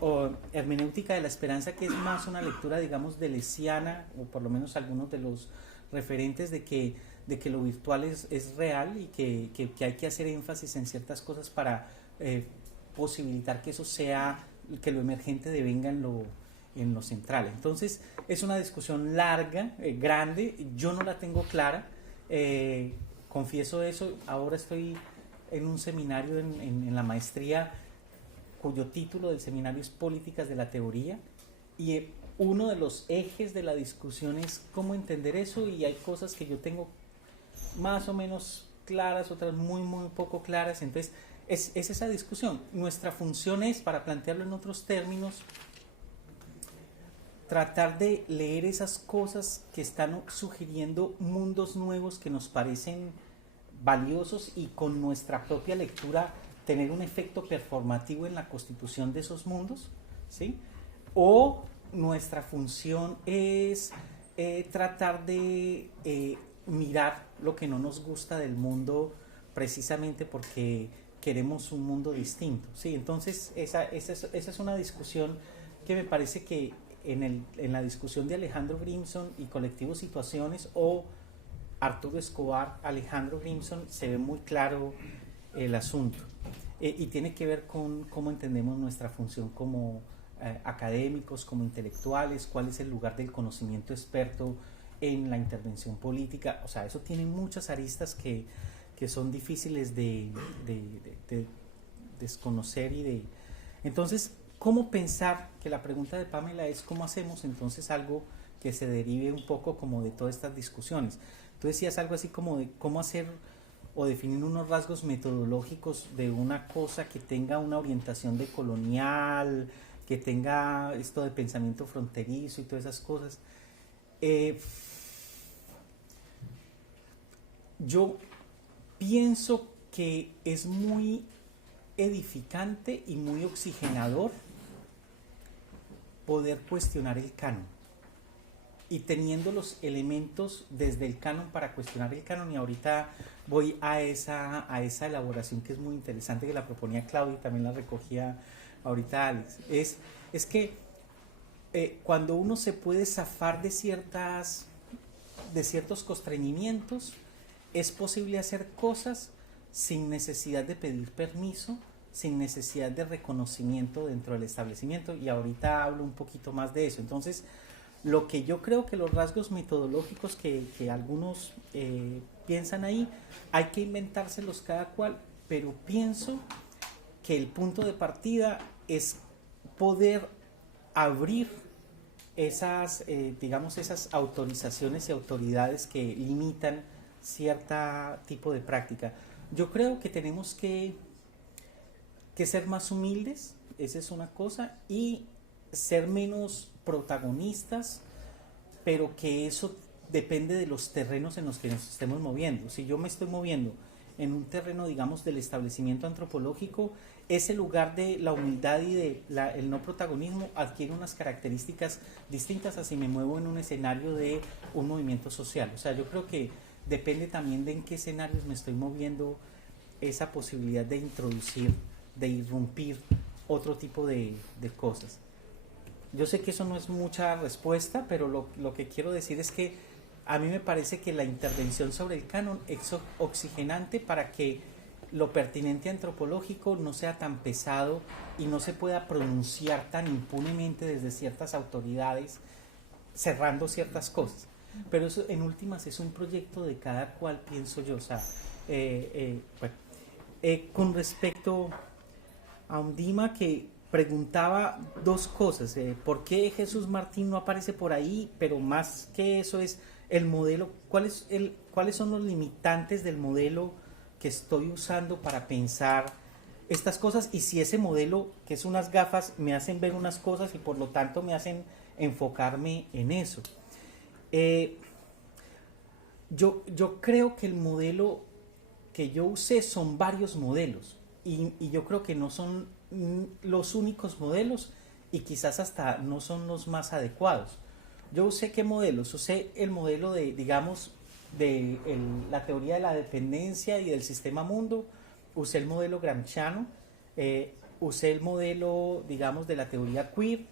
o hermenéutica de la esperanza, que es más una lectura, digamos, deleuziana, o por lo menos algunos de los referentes de que lo virtual es real y que hay que hacer énfasis en ciertas cosas para posibilitar que eso sea, que lo emergente devenga en lo central. Entonces es una discusión larga, grande. Yo no la tengo clara, confieso eso. Ahora estoy en un seminario en la maestría cuyo título del seminario es Políticas de la Teoría, y uno de los ejes de la discusión es cómo entender eso, y hay cosas que yo tengo más o menos claras, otras muy muy poco claras. Entonces es esa discusión. Nuestra función es, para plantearlo en otros términos, tratar de leer esas cosas que están sugiriendo mundos nuevos que nos parecen valiosos y con nuestra propia lectura tener un efecto performativo en la constitución de esos mundos, ¿sí? O nuestra función es tratar de mirar lo que no nos gusta del mundo precisamente porque queremos un mundo distinto, ¿sí? Entonces esa es una discusión que me parece que en la discusión de Alejandro Grimson y Colectivo Situaciones o Arturo Escobar, Alejandro Grimson, se ve muy claro el asunto y tiene que ver con cómo entendemos nuestra función como académicos, como intelectuales, cuál es el lugar del conocimiento experto en la intervención política. O sea, eso tiene muchas aristas que son difíciles de desconocer y de... Entonces, ¿cómo pensar? Que la pregunta de Pamela es ¿cómo hacemos entonces algo que se derive un poco como de todas estas discusiones? Tú decías algo así como de cómo hacer o definir unos rasgos metodológicos de una cosa que tenga una orientación decolonial, que tenga esto de pensamiento fronterizo y todas esas cosas. Yo pienso que es muy edificante y muy oxigenador poder cuestionar el canon y teniendo los elementos desde el canon para cuestionar el canon, y ahorita voy a esa elaboración que es muy interesante, que la proponía Claudia y también la recogía ahorita Alex. Es que cuando uno se puede zafar de ciertos constreñimientos, es posible hacer cosas sin necesidad de pedir permiso, sin necesidad de reconocimiento dentro del establecimiento, y ahorita hablo un poquito más de eso. Entonces, lo que yo creo que los rasgos metodológicos que algunos piensan ahí, hay que inventárselos cada cual, pero pienso que el punto de partida es poder abrir esas, digamos, esas autorizaciones y autoridades que limitan cierto tipo de práctica. Yo creo que tenemos que ser más humildes, esa es una cosa, y ser menos protagonistas, pero que eso depende de los terrenos en los que nos estemos moviendo. Si yo me estoy moviendo en un terreno, digamos, del establecimiento antropológico, ese lugar de la humildad y el no protagonismo adquiere unas características distintas a si me muevo en un escenario de un movimiento social. O sea, yo creo que depende también de en qué escenarios me estoy moviendo esa posibilidad de introducir, de irrumpir otro tipo de cosas. Yo sé que eso no es mucha respuesta, pero lo que quiero decir es que a mí me parece que la intervención sobre el canon es oxigenante para que lo pertinente antropológico no sea tan pesado y no se pueda pronunciar tan impunemente desde ciertas autoridades cerrando ciertas cosas. Pero eso en últimas es un proyecto de cada cual, pienso yo. O sea, con respecto a Undima, que preguntaba dos cosas, ¿por qué Jesús Martín no aparece por ahí? Pero más que eso es el modelo, ¿cuáles son los limitantes del modelo que estoy usando para pensar estas cosas? Y si ese modelo, que es unas gafas, me hacen ver unas cosas y por lo tanto me hacen enfocarme en eso. Yo creo que el modelo que yo usé son varios modelos y yo creo que no son los únicos modelos y quizás hasta no son los más adecuados. Yo usé ¿qué modelos? Usé el modelo de, digamos, de la teoría de la dependencia y del sistema mundo, usé el modelo gramsciano, usé el modelo, digamos, de la teoría queer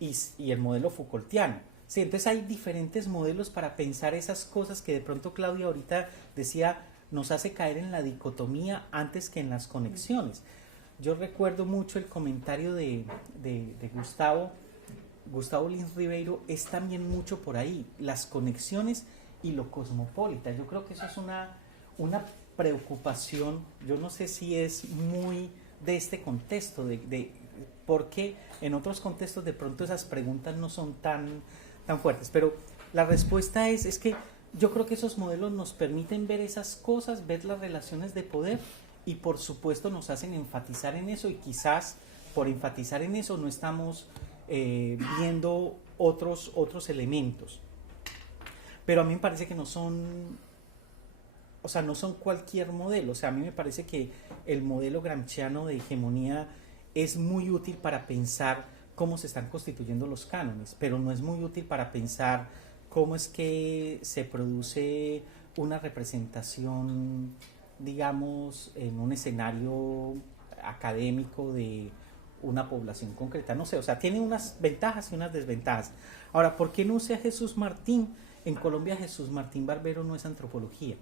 y el modelo Foucaultiano. Sí, entonces hay diferentes modelos para pensar esas cosas que de pronto Claudia ahorita decía, nos hace caer en la dicotomía antes que en las conexiones. Yo recuerdo mucho el comentario de Gustavo Lins Ribeiro, es también mucho por ahí, las conexiones y lo cosmopolita. Yo creo que eso es una preocupación, yo no sé si es muy de este contexto, porque en otros contextos de pronto esas preguntas no son tan fuertes, pero la respuesta es que yo creo que esos modelos nos permiten ver esas cosas, ver las relaciones de poder y por supuesto nos hacen enfatizar en eso, y quizás por enfatizar en eso no estamos viendo otros elementos. Pero a mí me parece que no son cualquier modelo. O sea, a mí me parece que el modelo gramsciano de hegemonía es muy útil para pensar cómo se están constituyendo los cánones, pero no es muy útil para pensar cómo es que se produce una representación, digamos, en un escenario académico de una población concreta. No sé, o sea, tiene unas ventajas y unas desventajas. Ahora, ¿por qué no use a Jesús Martín? En Colombia Jesús Martín Barbero no es antropología.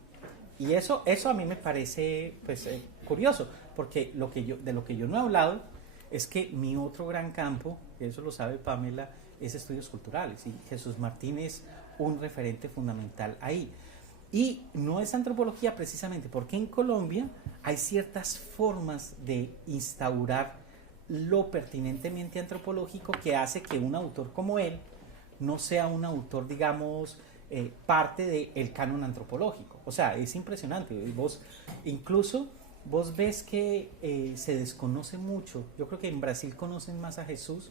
Y eso a mí me parece pues, curioso, porque de lo que yo no he hablado es que mi otro gran campo, eso lo sabe Pamela, es estudios culturales, y Jesús Martín es un referente fundamental ahí. Y no es antropología precisamente porque en Colombia hay ciertas formas de instaurar lo pertinentemente antropológico que hace que un autor como él no sea un autor, digamos, parte del canon antropológico. O sea, es impresionante. Incluso vos ves que se desconoce mucho. Yo creo que en Brasil conocen más a Jesús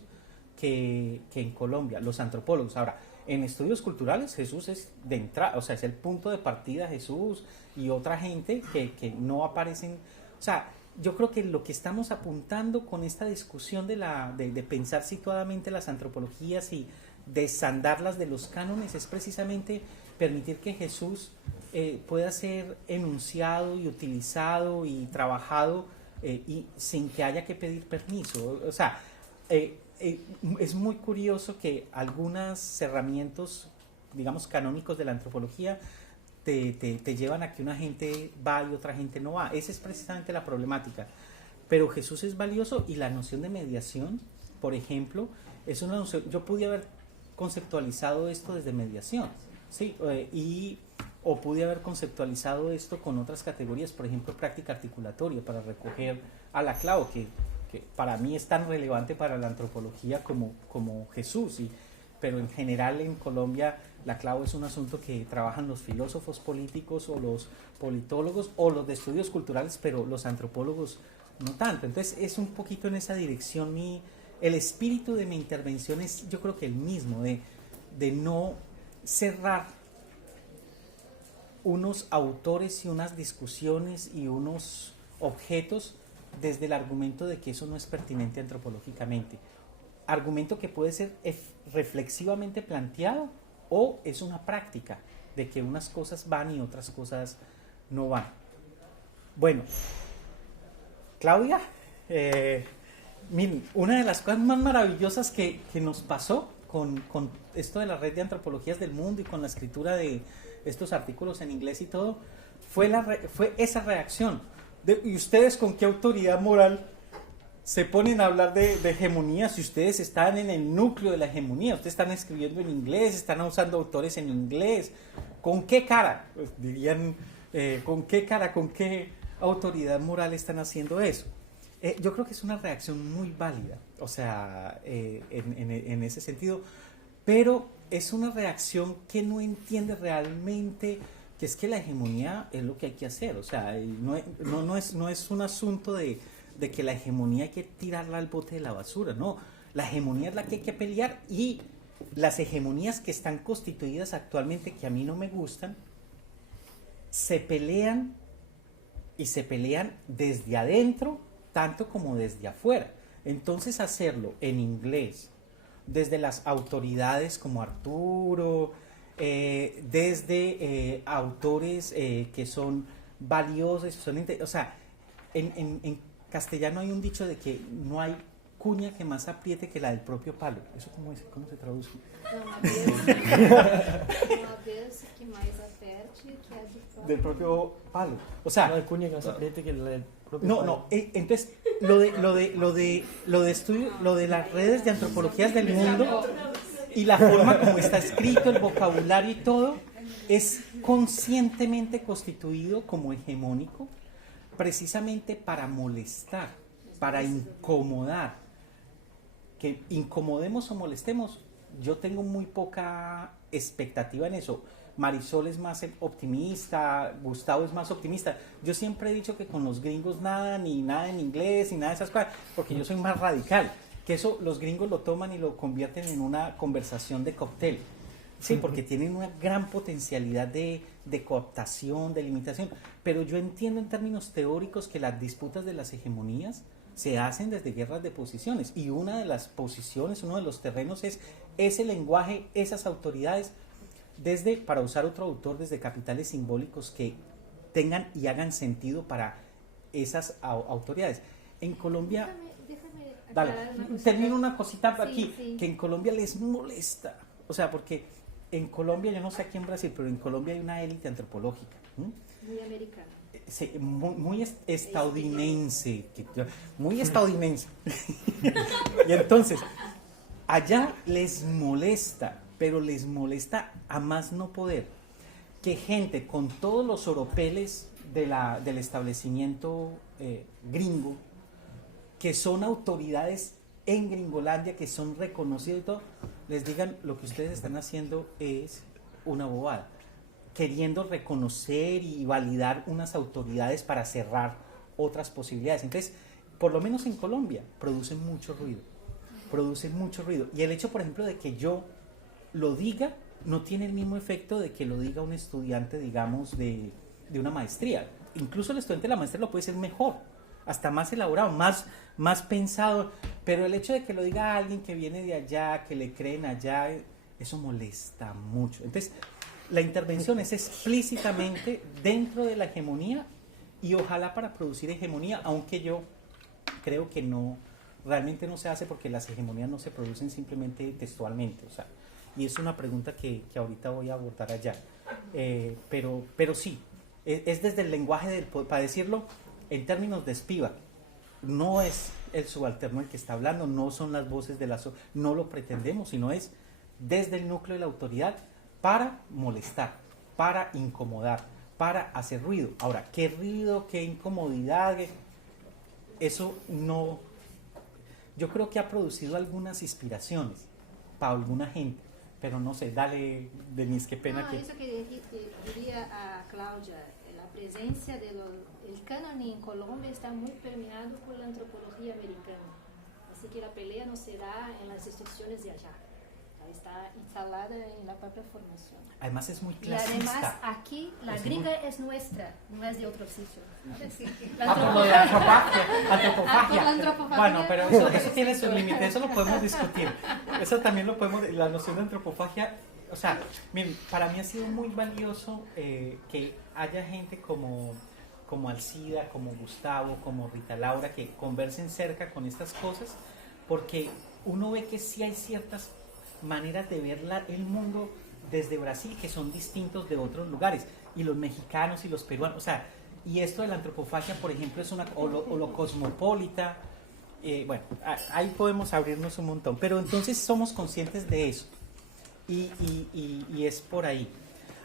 que en Colombia, los antropólogos. Ahora, en estudios culturales Jesús es de entrada, o sea, es el punto de partida Jesús y otra gente que no aparecen. O sea, yo creo que lo que estamos apuntando con esta discusión de pensar situadamente las antropologías y desandarlas de los cánones es precisamente permitir que Jesús pueda ser enunciado y utilizado y trabajado y sin que haya que pedir permiso. O sea, es muy curioso que algunos cerramientos, digamos, canónicos de la antropología te llevan a que una gente va y otra gente no va. Esa es precisamente la problemática. Pero Jesús es valioso, y la noción de mediación, por ejemplo, es una noción. Yo pude haber conceptualizado esto desde mediación, ¿sí? O pude haber conceptualizado esto con otras categorías, por ejemplo, práctica articulatoria, para recoger a la clavo, que para mí es tan relevante para la antropología como Jesús, pero en general en Colombia la clavo es un asunto que trabajan los filósofos políticos o los politólogos o los de estudios culturales, pero los antropólogos no tanto. Entonces es un poquito en esa dirección el espíritu de mi intervención es, yo creo que el mismo, de no cerrar unos autores y unas discusiones y unos objetos desde el argumento de que eso no es pertinente antropológicamente. Argumento que puede ser reflexivamente planteado, o es una práctica de que unas cosas van y otras cosas no van. Bueno, Claudia, miren, una de las cosas más maravillosas que nos pasó con esto de la red de antropologías del mundo y con la escritura de estos artículos en inglés y todo, fue esa reacción. ¿Y ustedes con qué autoridad moral se ponen a hablar de hegemonía si ustedes están en el núcleo de la hegemonía? Ustedes están escribiendo en inglés, están usando autores en inglés. ¿Con qué cara? Pues dirían, ¿con qué cara, con qué autoridad moral están haciendo eso? Yo creo que es una reacción muy válida, o sea, en ese sentido, pero es una reacción que no entiende realmente que es que la hegemonía es lo que hay que hacer. O sea, no es un asunto de que la hegemonía hay que tirarla al bote de la basura. No, la hegemonía es la que hay que pelear, y las hegemonías que están constituidas actualmente, que a mí no me gustan, se pelean, y se pelean desde adentro tanto como desde afuera. Entonces, hacerlo en inglés desde las autoridades como Arturo, desde autores que son valiosos, o sea, en castellano hay un dicho de que no hay cuña que más apriete que la del propio palo. ¿Eso cómo se traduce? Del propio palo. O sea, no hay cuña que más apriete que la del propio palo. No, entonces lo de las redes de antropologías del mundo y la forma como está escrito, el vocabulario y todo, es conscientemente constituido como hegemónico, precisamente para molestar, para incomodar. Que incomodemos o molestemos, yo tengo muy poca expectativa en eso. Marisol es más optimista, Gustavo es más optimista. Yo siempre he dicho que con los gringos nada, ni nada en inglés, ni nada de esas cosas, porque yo soy más radical. Que eso los gringos lo toman y lo convierten en una conversación de cóctel. Sí, porque tienen una gran potencialidad de cooptación, de limitación. Pero yo entiendo en términos teóricos que las disputas de las hegemonías se hacen desde guerras de posiciones. Y una de las posiciones, uno de los terrenos es ese lenguaje, esas autoridades, desde, para usar otro autor, desde capitales simbólicos que tengan y hagan sentido para esas autoridades. En Colombia... Dale, termino una cosita aquí, que en Colombia les molesta. O sea, porque en Colombia, yo no sé aquí en Brasil, pero en Colombia hay una élite antropológica. Muy americana. Sí, muy estadounidense. Muy estadounidense. Y entonces, allá les molesta, pero les molesta a más no poder, que gente con todos los oropeles del establecimiento gringo, que son autoridades en Gringolandia, que son reconocidos y todo, les digan lo que ustedes están haciendo es una bobada, queriendo reconocer y validar unas autoridades para cerrar otras posibilidades. Entonces, por lo menos en Colombia, producen mucho ruido. Y el hecho, por ejemplo, de que yo lo diga, no tiene el mismo efecto de que lo diga un estudiante, digamos, de una maestría. Incluso el estudiante de la maestría lo puede ser mejor, hasta más elaborado, más pensado, pero el hecho de que lo diga alguien que viene de allá, que le creen allá, eso molesta mucho. Entonces, la intervención es explícitamente dentro de la hegemonía y ojalá para producir hegemonía, aunque yo creo que no, realmente no se hace porque las hegemonías no se producen simplemente textualmente, o sea, y es una pregunta que ahorita voy a abordar allá, pero sí, es desde el lenguaje, para decirlo en términos de Spivak, no es el subalterno el que está hablando, no son las voces de no lo pretendemos, sino es desde el núcleo de la autoridad para molestar, para incomodar, para hacer ruido. Ahora, ¿qué ruido, qué incomodidad? Eso no... Yo creo que ha producido algunas inspiraciones para alguna gente, pero no sé, dale, Denise, qué pena que... Eso que diría a Claudia, la presencia del canon en Colombia está muy permeado por la antropología americana, así que la pelea no se da en las instituciones de allá, está instalada en la propia formación. Además es muy clasista. Y además aquí la gringa es nuestra, no es de otro sitio. Por lo de antropofagia. Bueno, pero eso tiene su límite, eso lo podemos discutir. Eso también lo podemos, la noción de antropofagia, o sea, miren, para mí ha sido muy valioso que haya gente como Alcida, como Gustavo, como Rita Laura, que conversen cerca con estas cosas, porque uno ve que sí hay ciertas maneras de ver el mundo desde Brasil que son distintos de otros lugares, y los mexicanos y los peruanos, o sea, y esto de la antropofagia, por ejemplo, es o lo cosmopolita, bueno, ahí podemos abrirnos un montón, pero entonces somos conscientes de eso, y es por ahí.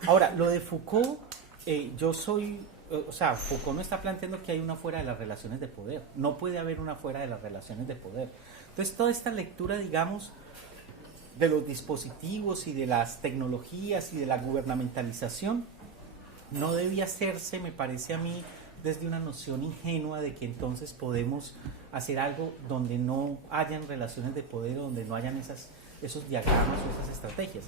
Ahora, lo de Foucault, Foucault no está planteando que hay una fuera de las relaciones de poder, no puede haber una fuera de las relaciones de poder. Entonces, toda esta lectura, digamos, de los dispositivos y de las tecnologías y de la gubernamentalización no debía hacerse, me parece a mí, desde una noción ingenua de que entonces podemos hacer algo donde no hayan relaciones de poder, donde no hayan esos diagramas o esas estrategias.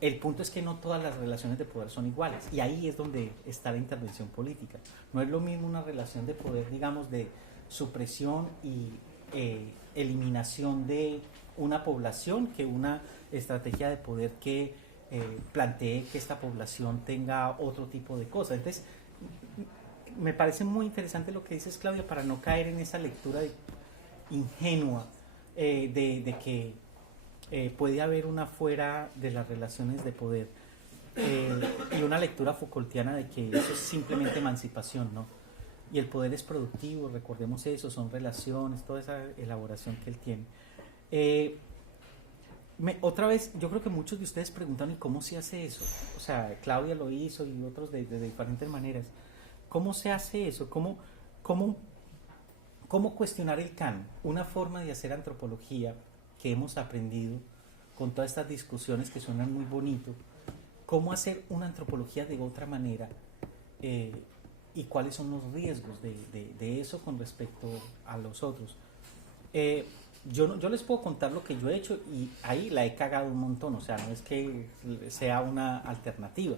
El punto es que no todas las relaciones de poder son iguales, y ahí es donde está la intervención política. No es lo mismo una relación de poder, digamos, de supresión y eliminación de una población que una estrategia de poder que plantee que esta población tenga otro tipo de cosas. Entonces, me parece muy interesante lo que dices, Claudia, para no caer en esa lectura ingenua de que puede haber una fuera de las relaciones de poder y una lectura Foucaultiana de que eso es simplemente emancipación, ¿no? Y el poder es productivo, recordemos eso, son relaciones, toda esa elaboración que él tiene. Otra vez, yo creo que muchos de ustedes preguntan, ¿y cómo se hace eso? O sea, Claudia lo hizo y otros de diferentes maneras. ¿Cómo se hace eso? ¿Cómo cuestionar el canon? Una forma de hacer antropología que hemos aprendido con todas estas discusiones que suenan muy bonito. cómo hacer una antropología de otra manera y cuáles son los riesgos de eso con respecto a los otros. Yo les puedo contar lo que yo he hecho y ahí la he cagado un montón, o sea, no es que sea una alternativa,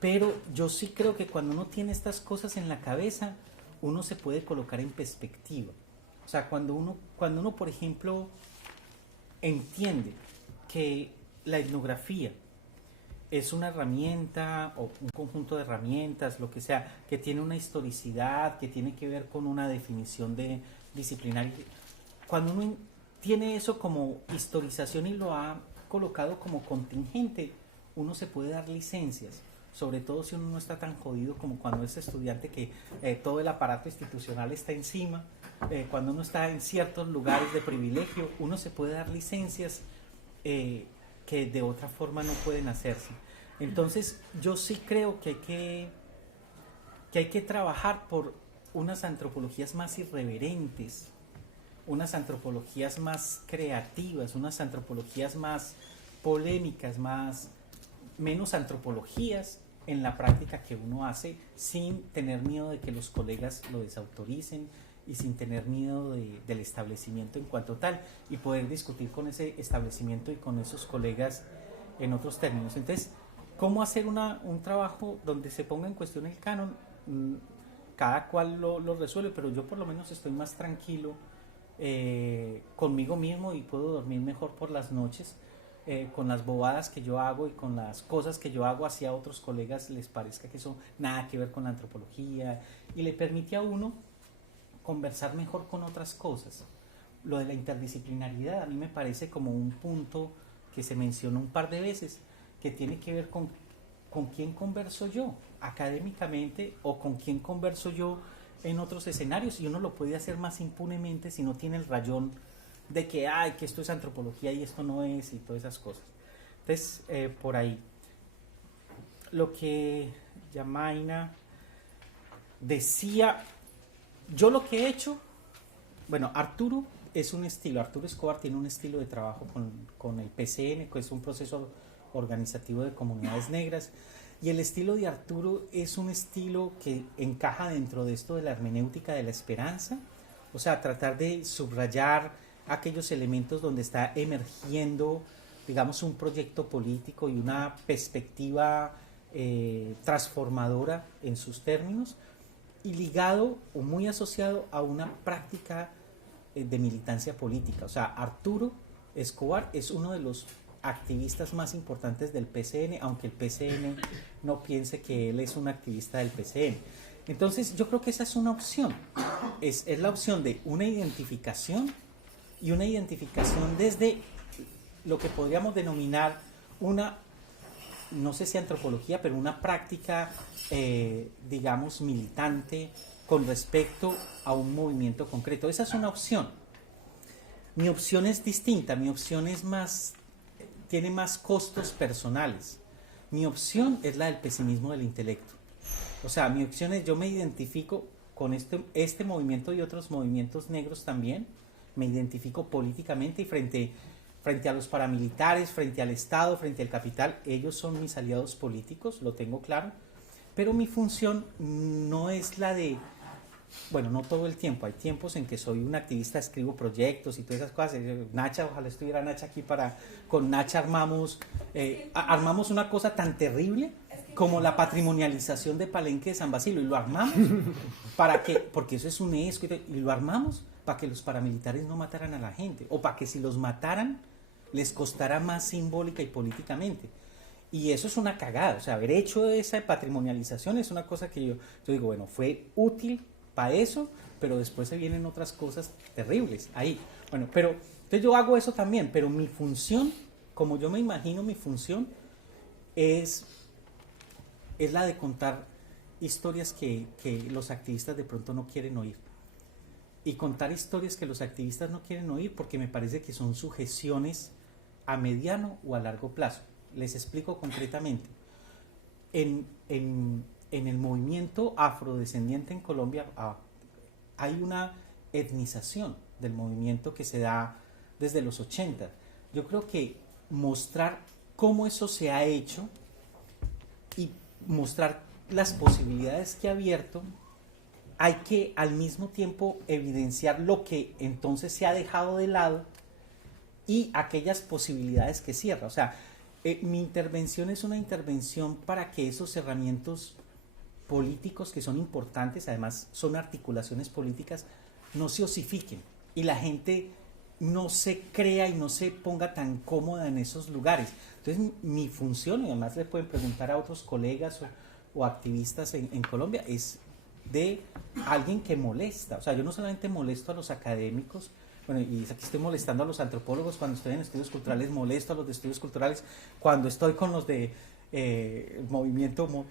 pero yo sí creo que cuando uno tiene estas cosas en la cabeza, uno se puede colocar en perspectiva. O sea, cuando uno, por ejemplo, entiende que la etnografía es una herramienta o un conjunto de herramientas, lo que sea, que tiene una historicidad, que tiene que ver con una definición de disciplinaria. Cuando uno tiene eso como historización y lo ha colocado como contingente, uno se puede dar licencias, sobre todo si uno no está tan jodido como cuando es estudiante que todo el aparato institucional está encima, cuando uno está en ciertos lugares de privilegio, uno se puede dar licencias que de otra forma no pueden hacerse. Entonces yo sí creo que hay que trabajar por unas antropologías más irreverentes, unas antropologías más creativas, unas antropologías más polémicas, menos antropologías en la práctica que uno hace, sin tener miedo de que los colegas lo desautoricen y sin tener miedo del establecimiento en cuanto tal, y poder discutir con ese establecimiento y con esos colegas en otros términos. Entonces, ¿cómo hacer un trabajo donde se ponga en cuestión el canon? Cada cual lo resuelve, pero yo por lo menos estoy más tranquilo conmigo mismo y puedo dormir mejor por las noches con las bobadas que yo hago y con las cosas que yo hago hacia otros colegas les parezca que eso nada que ver con la antropología, y le permite a uno conversar mejor con otras cosas. Lo de la interdisciplinariedad a mí me parece como un punto que se mencionó un par de veces, que tiene que ver con quién converso yo académicamente o con quién converso yo en otros escenarios, y uno lo puede hacer más impunemente si no tiene el rayón de que esto es antropología y esto no es, y todas esas cosas. Entonces, por ahí. Lo que Yamaina decía, yo lo que he hecho, bueno, Arturo es un estilo, Arturo Escobar tiene un estilo de trabajo con el PCN, que es un proceso organizativo de comunidades negras, y el estilo de Arturo es un estilo que encaja dentro de esto de la hermenéutica de la esperanza, o sea, tratar de subrayar aquellos elementos donde está emergiendo, digamos, un proyecto político y una perspectiva transformadora en sus términos, y ligado o muy asociado a una práctica de militancia política. O sea, Arturo Escobar es uno de los activistas más importantes del PCN, aunque el PCN no piense que él es un activista del PCN. Entonces yo creo que esa es una opción, es la opción de una identificación, y una identificación desde lo que podríamos denominar una, no sé si antropología, pero una práctica, digamos, militante con respecto a un movimiento concreto. Esa es una opción. Mi opción es distinta, mi opción es tiene más costos personales. Mi opción es la del pesimismo del intelecto. O sea, mi opción es, yo me identifico con este movimiento y otros movimientos negros también, me identifico políticamente y frente a los paramilitares, frente al Estado, frente al capital, ellos son mis aliados políticos, lo tengo claro, pero mi función no es la de, bueno, no todo el tiempo, hay tiempos en que soy un activista, escribo proyectos y todas esas cosas. Nacha, ojalá estuviera Nacha aquí con Nacha armamos una cosa tan terrible como la patrimonialización de Palenque de San Basilio, y lo armamos porque eso es UNESCO, y lo armamos para que los paramilitares no mataran a la gente, o para que si los mataran les costara más simbólica y políticamente. Y eso es una cagada, o sea, haber hecho esa patrimonialización es una cosa que yo digo, bueno, fue útil para eso, pero después se vienen otras cosas terribles ahí. Bueno, pero entonces yo hago eso también, pero mi función, como yo me imagino mi función, es la de contar historias que los activistas de pronto no quieren oír. Y contar historias que los activistas no quieren oír porque me parece que son sujeciones a mediano o a largo plazo. Les explico concretamente. En el movimiento afrodescendiente en Colombia hay una etnización del movimiento que se da desde los 80. Yo creo que mostrar cómo eso se ha hecho y mostrar las posibilidades que ha abierto, hay que al mismo tiempo evidenciar lo que entonces se ha dejado de lado y aquellas posibilidades que cierra. O sea, mi intervención es una intervención para que esos herramientas políticos que son importantes, además son articulaciones políticas, no se osifiquen y la gente no se crea y no se ponga tan cómoda en esos lugares. Entonces mi función, y además le pueden preguntar a otros colegas o activistas en Colombia, es de alguien que molesta. O sea, yo no solamente molesto a los académicos, bueno, y aquí estoy molestando a los antropólogos cuando estoy en estudios culturales, molesto a los de estudios culturales cuando estoy con los de movimiento.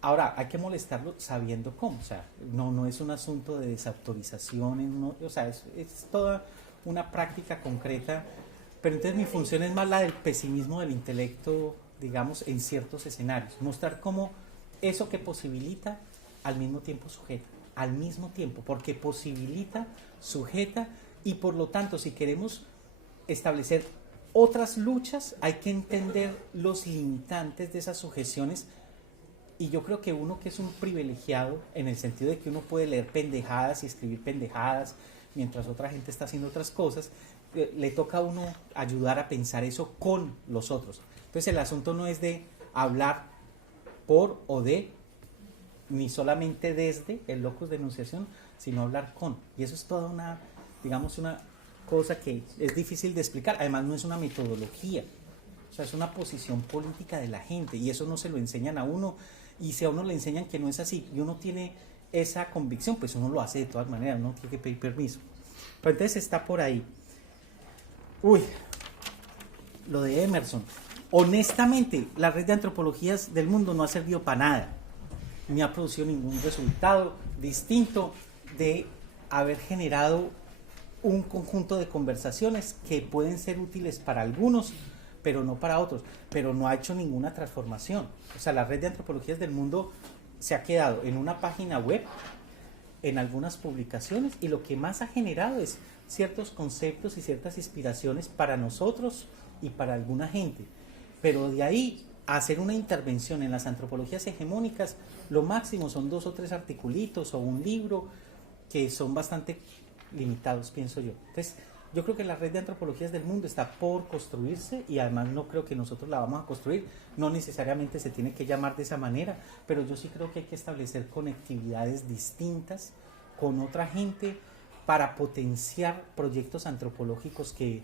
Ahora, hay que molestarlo sabiendo cómo. O sea, no es un asunto de desautorización, o sea, es toda una práctica concreta, pero entonces mi función es más la del pesimismo del intelecto, digamos, en ciertos escenarios. Mostrar cómo eso que posibilita al mismo tiempo sujeta, al mismo tiempo, porque posibilita, sujeta, y por lo tanto, si queremos establecer otras luchas, hay que entender los limitantes de esas sujeciones. Y yo creo que uno que es un privilegiado, en el sentido de que uno puede leer pendejadas y escribir pendejadas, mientras otra gente está haciendo otras cosas, le toca a uno ayudar a pensar eso con los otros. Entonces el asunto no es de hablar por o de, ni solamente desde el locus de enunciación, sino hablar con. Y eso es toda una, digamos, una cosa que es difícil de explicar. Además no es una metodología, o sea, es una posición política de la gente, y eso no se lo enseñan a uno. Y si a uno le enseñan que no es así y uno tiene esa convicción, pues uno lo hace de todas maneras, no tiene que pedir permiso. Pero entonces está por ahí. Uy, lo de Emerson. Honestamente, la red de antropologías del mundo no ha servido para nada, ni ha producido ningún resultado distinto de haber generado un conjunto de conversaciones que pueden ser útiles para algunos, pero no para otros, pero no ha hecho ninguna transformación. O sea, la red de antropologías del mundo se ha quedado en una página web, en algunas publicaciones, y lo que más ha generado es ciertos conceptos y ciertas inspiraciones para nosotros y para alguna gente. Pero de ahí a hacer una intervención en las antropologías hegemónicas, lo máximo son 2 o 3 articulitos o un libro, que son bastante limitados, pienso yo. Entonces, yo creo que la red de antropologías del mundo está por construirse, y además no creo que nosotros la vamos a construir, no necesariamente se tiene que llamar de esa manera, pero yo sí creo que hay que establecer conectividades distintas con otra gente para potenciar proyectos antropológicos que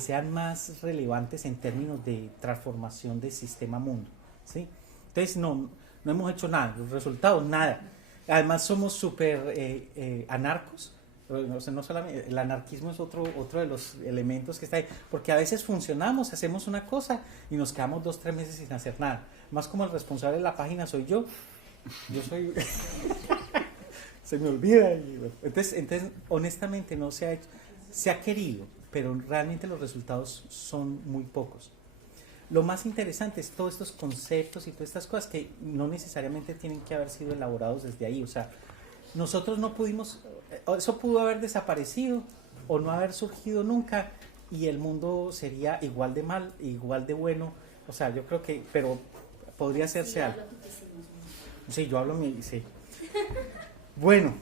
sean más relevantes en términos de transformación del sistema mundo, ¿sí? Entonces no hemos hecho nada, los resultados nada. Además somos súper anarcos. O sea, no solamente, el anarquismo es otro de los elementos que está ahí, porque a veces funcionamos, hacemos una cosa y nos quedamos 2-3 meses sin hacer nada. Más como el responsable de la página soy yo soy se me olvida. Entonces honestamente no se ha hecho, se ha querido, pero realmente los resultados son muy pocos. Lo más interesante es todos estos conceptos y todas estas cosas que no necesariamente tienen que haber sido elaborados desde ahí. O sea, nosotros no pudimos, eso pudo haber desaparecido o no haber surgido nunca, y el mundo sería igual de mal, igual de bueno. O sea, yo creo que, pero podría hacerse algo. Sí, yo hablo sí. Bueno,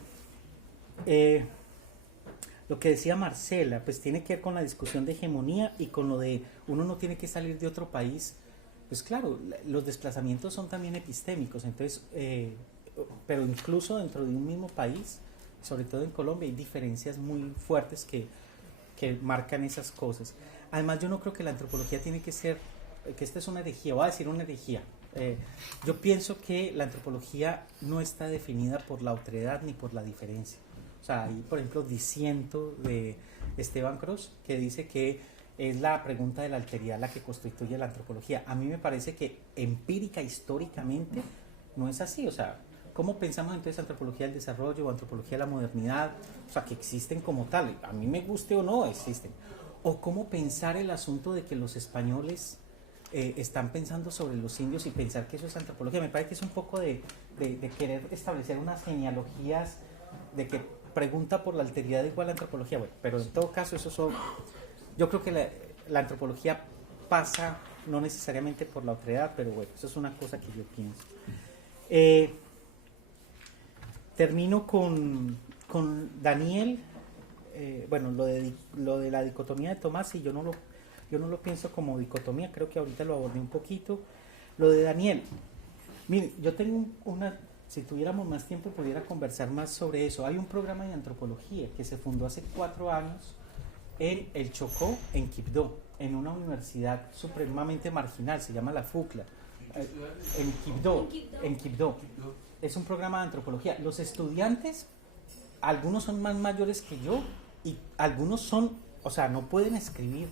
lo que decía Marcela, pues tiene que ver con la discusión de hegemonía y con lo de uno no tiene que salir de otro país. Pues claro, los desplazamientos son también epistémicos, entonces, pero incluso dentro de un mismo país, sobre todo en Colombia, hay diferencias muy fuertes que marcan esas cosas. Además, yo no creo que la antropología tiene que ser, que esta es una herejía, voy a decir una herejía. Yo pienso que la antropología no está definida por la otredad ni por la diferencia. O sea, hay, por ejemplo, Disiento de Esteban Cross, que dice que es la pregunta de la alteridad la que constituye la antropología. A mí me parece que empírica, históricamente, no es así. O sea, ¿cómo pensamos entonces antropología del desarrollo o antropología de la modernidad? O sea, que existen como tal, a mí me guste o no, existen. O cómo pensar el asunto de que los españoles están pensando sobre los indios y pensar que eso es antropología. Me parece que es un poco de querer establecer unas genealogías de que pregunta por la alteridad igual a antropología. Bueno, pero en todo caso, yo creo que la antropología pasa no necesariamente por la otredad, pero bueno, eso es una cosa que yo pienso. Termino con Daniel. Bueno, lo de la dicotomía de Tomás, y yo no lo pienso como dicotomía, creo que ahorita lo abordé un poquito. Lo de Daniel, mire, yo tengo si tuviéramos más tiempo pudiera conversar más sobre eso. Hay un programa de antropología que se fundó hace 4 años en el Chocó, en Quibdó, en una universidad supremamente marginal, se llama la FUCLA, en Quibdó. Es un programa de antropología. Los estudiantes, algunos son más mayores que yo y algunos son, o sea, no pueden escribir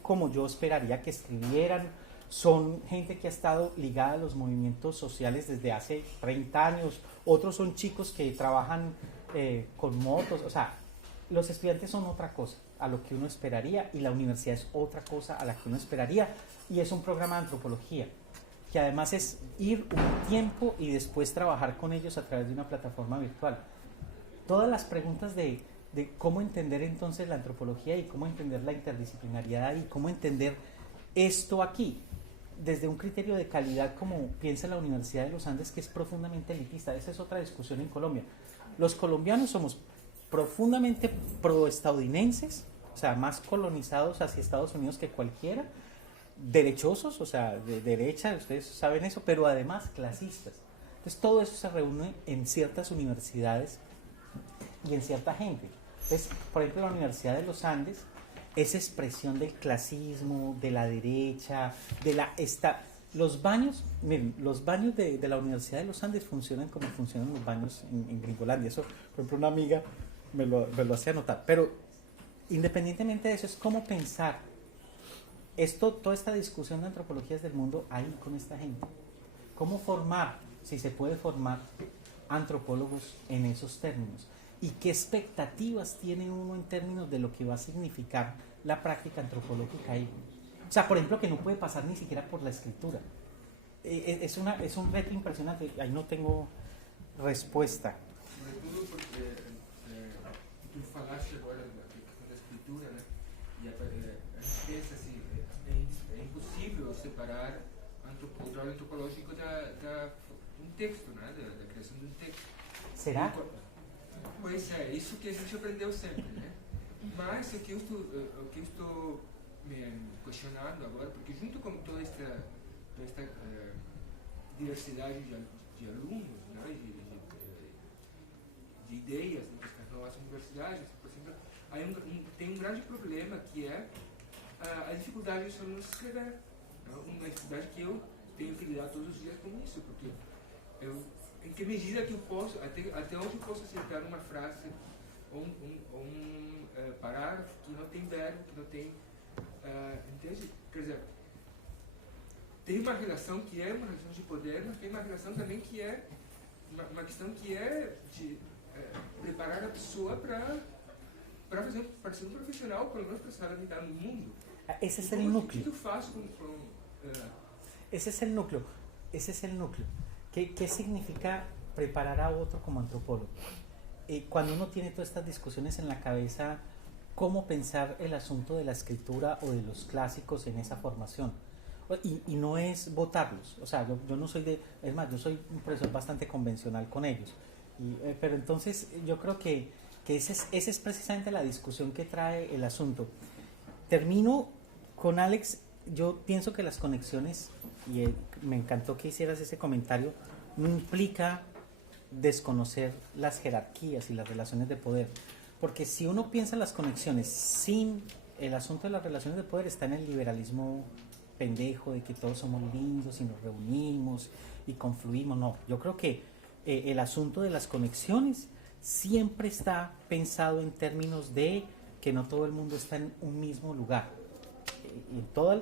como yo esperaría que escribieran. Son gente que ha estado ligada a los movimientos sociales desde hace 30 años. Otros son chicos que trabajan con motos. O sea, los estudiantes son otra cosa a lo que uno esperaría y la universidad es otra cosa a la que uno esperaría. Y es un programa de antropología que además es ir un tiempo y después trabajar con ellos a través de una plataforma virtual. Todas las preguntas de cómo entender entonces la antropología y cómo entender la interdisciplinariedad y cómo entender esto aquí, desde un criterio de calidad como piensa la Universidad de los Andes, que es profundamente elitista. Esa es otra discusión en Colombia. Los colombianos somos profundamente proestadounidenses, o sea, más colonizados hacia Estados Unidos que cualquiera, derechosos, o sea, de derecha, ustedes saben eso, pero además clasistas. Entonces todo eso se reúne en ciertas universidades y en cierta gente. Entonces, por ejemplo, la Universidad de los Andes es expresión del clasismo, de la derecha, los baños, miren, los baños de la Universidad de los Andes funcionan como funcionan los baños en Gringolandia. Eso, por ejemplo, una amiga me lo hacía notar. Pero independientemente de eso, es cómo pensar toda esta discusión de antropologías del mundo ahí con esta gente. Cómo formar, si se puede formar, antropólogos en esos términos. ¿Y qué expectativas tiene uno en términos de lo que va a significar la práctica antropológica ahí? O sea, por ejemplo, que no puede pasar ni siquiera por la escritura. Es un reto impresionante. Ahí no tengo respuesta. Sobre todo porque tú falaste agora da escritura, né? E a gente pensa assim, é impossível separar o trabalho antropológico um texto, né? Da criação de um texto. Será? Pois é, isso que a gente aprendeu sempre, né? Mas o que eu estou me questionando agora, porque junto com toda esta diversidade de alunos, né? de ideias das nossas universidades, por exemplo, tem um grande problema que é a dificuldade dos alunos escrever. Né? Uma dificuldade que eu tenho que lidar todos os dias com isso, porque em que medida que eu posso, até onde eu posso acertar uma frase ou um parágrafo que não tem verbo, que não tem... entende? Quer dizer, tem uma relação que é uma relação de poder, mas tem uma relação também que é uma questão que é de preparar a pessoa para ser um profissional, pelo menos para saber lidar no mundo. Ese es el núcleo. ¿Qué tú haces con Ese es el núcleo. Ese es el núcleo. ¿Qué significa preparar a otro como antropólogo? Cuando uno tiene todas estas discusiones en la cabeza, ¿cómo pensar el asunto de la escritura o de los clásicos en esa formación? Y no es votarlos. O sea, yo no soy es más, yo soy un profesor bastante convencional con ellos. Pero entonces yo creo que esa es precisamente la discusión que trae el asunto. Termino con Alex. Yo pienso que las conexiones, y me encantó que hicieras ese comentario, no implica desconocer las jerarquías y las relaciones de poder. Porque si uno piensa en las conexiones sin el asunto de las relaciones de poder, está en el liberalismo pendejo de que todos somos lindos y nos reunimos y confluimos. No, yo creo que el asunto de las conexiones siempre está pensado en términos de que no todo el mundo está en un mismo lugar,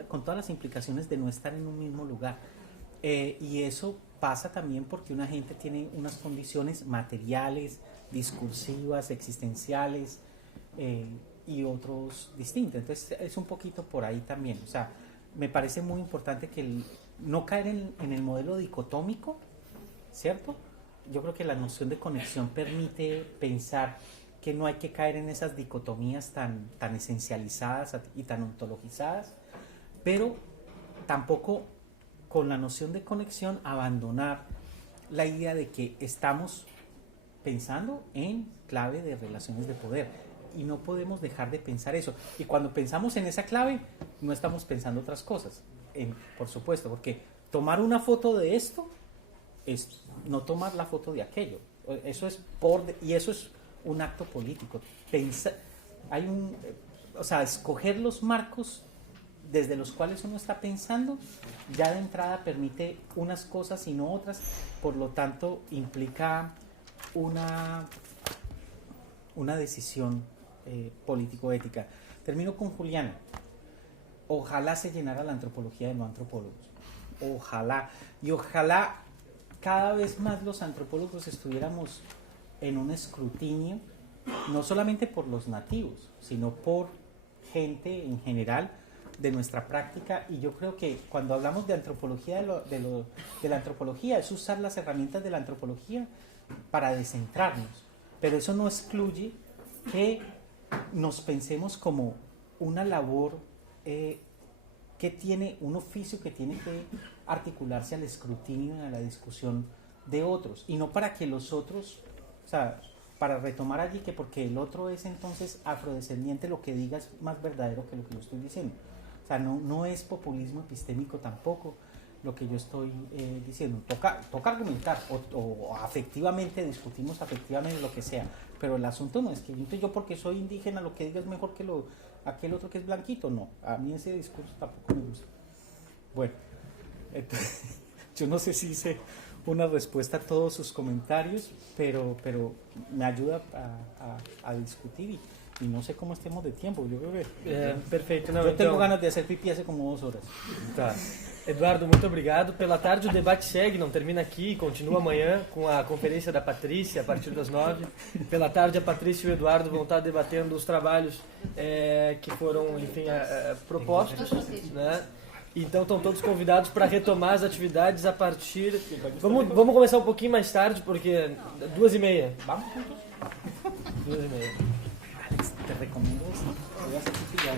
con todas las implicaciones de no estar en un mismo lugar. Y eso pasa también porque una gente tiene unas condiciones materiales, discursivas, existenciales y otros distintos. Entonces es un poquito por ahí también. O sea, me parece muy importante que no caer en el modelo dicotómico, ¿cierto? Yo creo que la noción de conexión permite pensar que no hay que caer en esas dicotomías tan esencializadas y tan ontologizadas, pero tampoco con la noción de conexión abandonar la idea de que estamos pensando en clave de relaciones de poder y no podemos dejar de pensar eso. Y cuando pensamos en esa clave, no estamos pensando otras cosas, por supuesto, porque tomar una foto de esto es no tomar la foto de aquello. Eso es y eso es un acto político. Escoger los marcos desde los cuales uno está pensando, ya de entrada permite unas cosas y no otras, por lo tanto implica una decisión político-ética. Termino con Juliana. Ojalá se llenara la antropología de no antropólogos. Ojalá. Y ojalá cada vez más los antropólogos estuviéramos en un escrutinio, no solamente por los nativos, sino por gente en general de nuestra práctica. Y yo creo que cuando hablamos de antropología, de la antropología, es usar las herramientas de la antropología para descentrarnos. Pero eso no excluye que nos pensemos como una labor que tiene, un oficio que tiene que articularse al escrutinio y a la discusión de otros, y no para que los otros, o sea, para retomar allí que porque el otro es entonces afrodescendiente, lo que diga es más verdadero que lo que yo estoy diciendo. O sea, no es populismo epistémico tampoco lo que yo estoy diciendo. Toca argumentar o afectivamente, discutimos afectivamente lo que sea, pero el asunto no es que yo porque soy indígena lo que diga es mejor que aquel otro que es blanquito. No, a mí ese discurso tampoco me gusta. Bueno, entonces, yo no sé si hice una respuesta a todos sus comentarios, pero me ayuda a discutir y no sé cómo estemos de tiempo. Yo creo que perfeito. Não, eu tenho ganas de hacer pipi hace como 2 horas. Tá. Eduardo, muito obrigado. Pela tarde o debate segue, não termina aqui, continua amanhã com a conferência da Patrícia a partir das 9. Pela tarde a Patrícia e o Eduardo vão estar debatendo os trabalhos que foram, enfim, propostos, né? Então estão todos convidados para retomar as atividades a partir... Vamos começar um pouquinho mais tarde, porque 2h30. Vamos juntos? 2h30. Alex, te recomiendo eso. Voy a hacer pipi ya.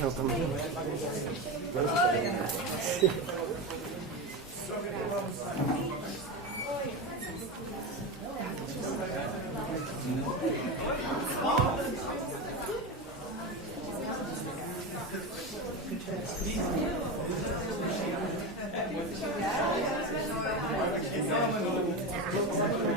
Não, também. Obrigada.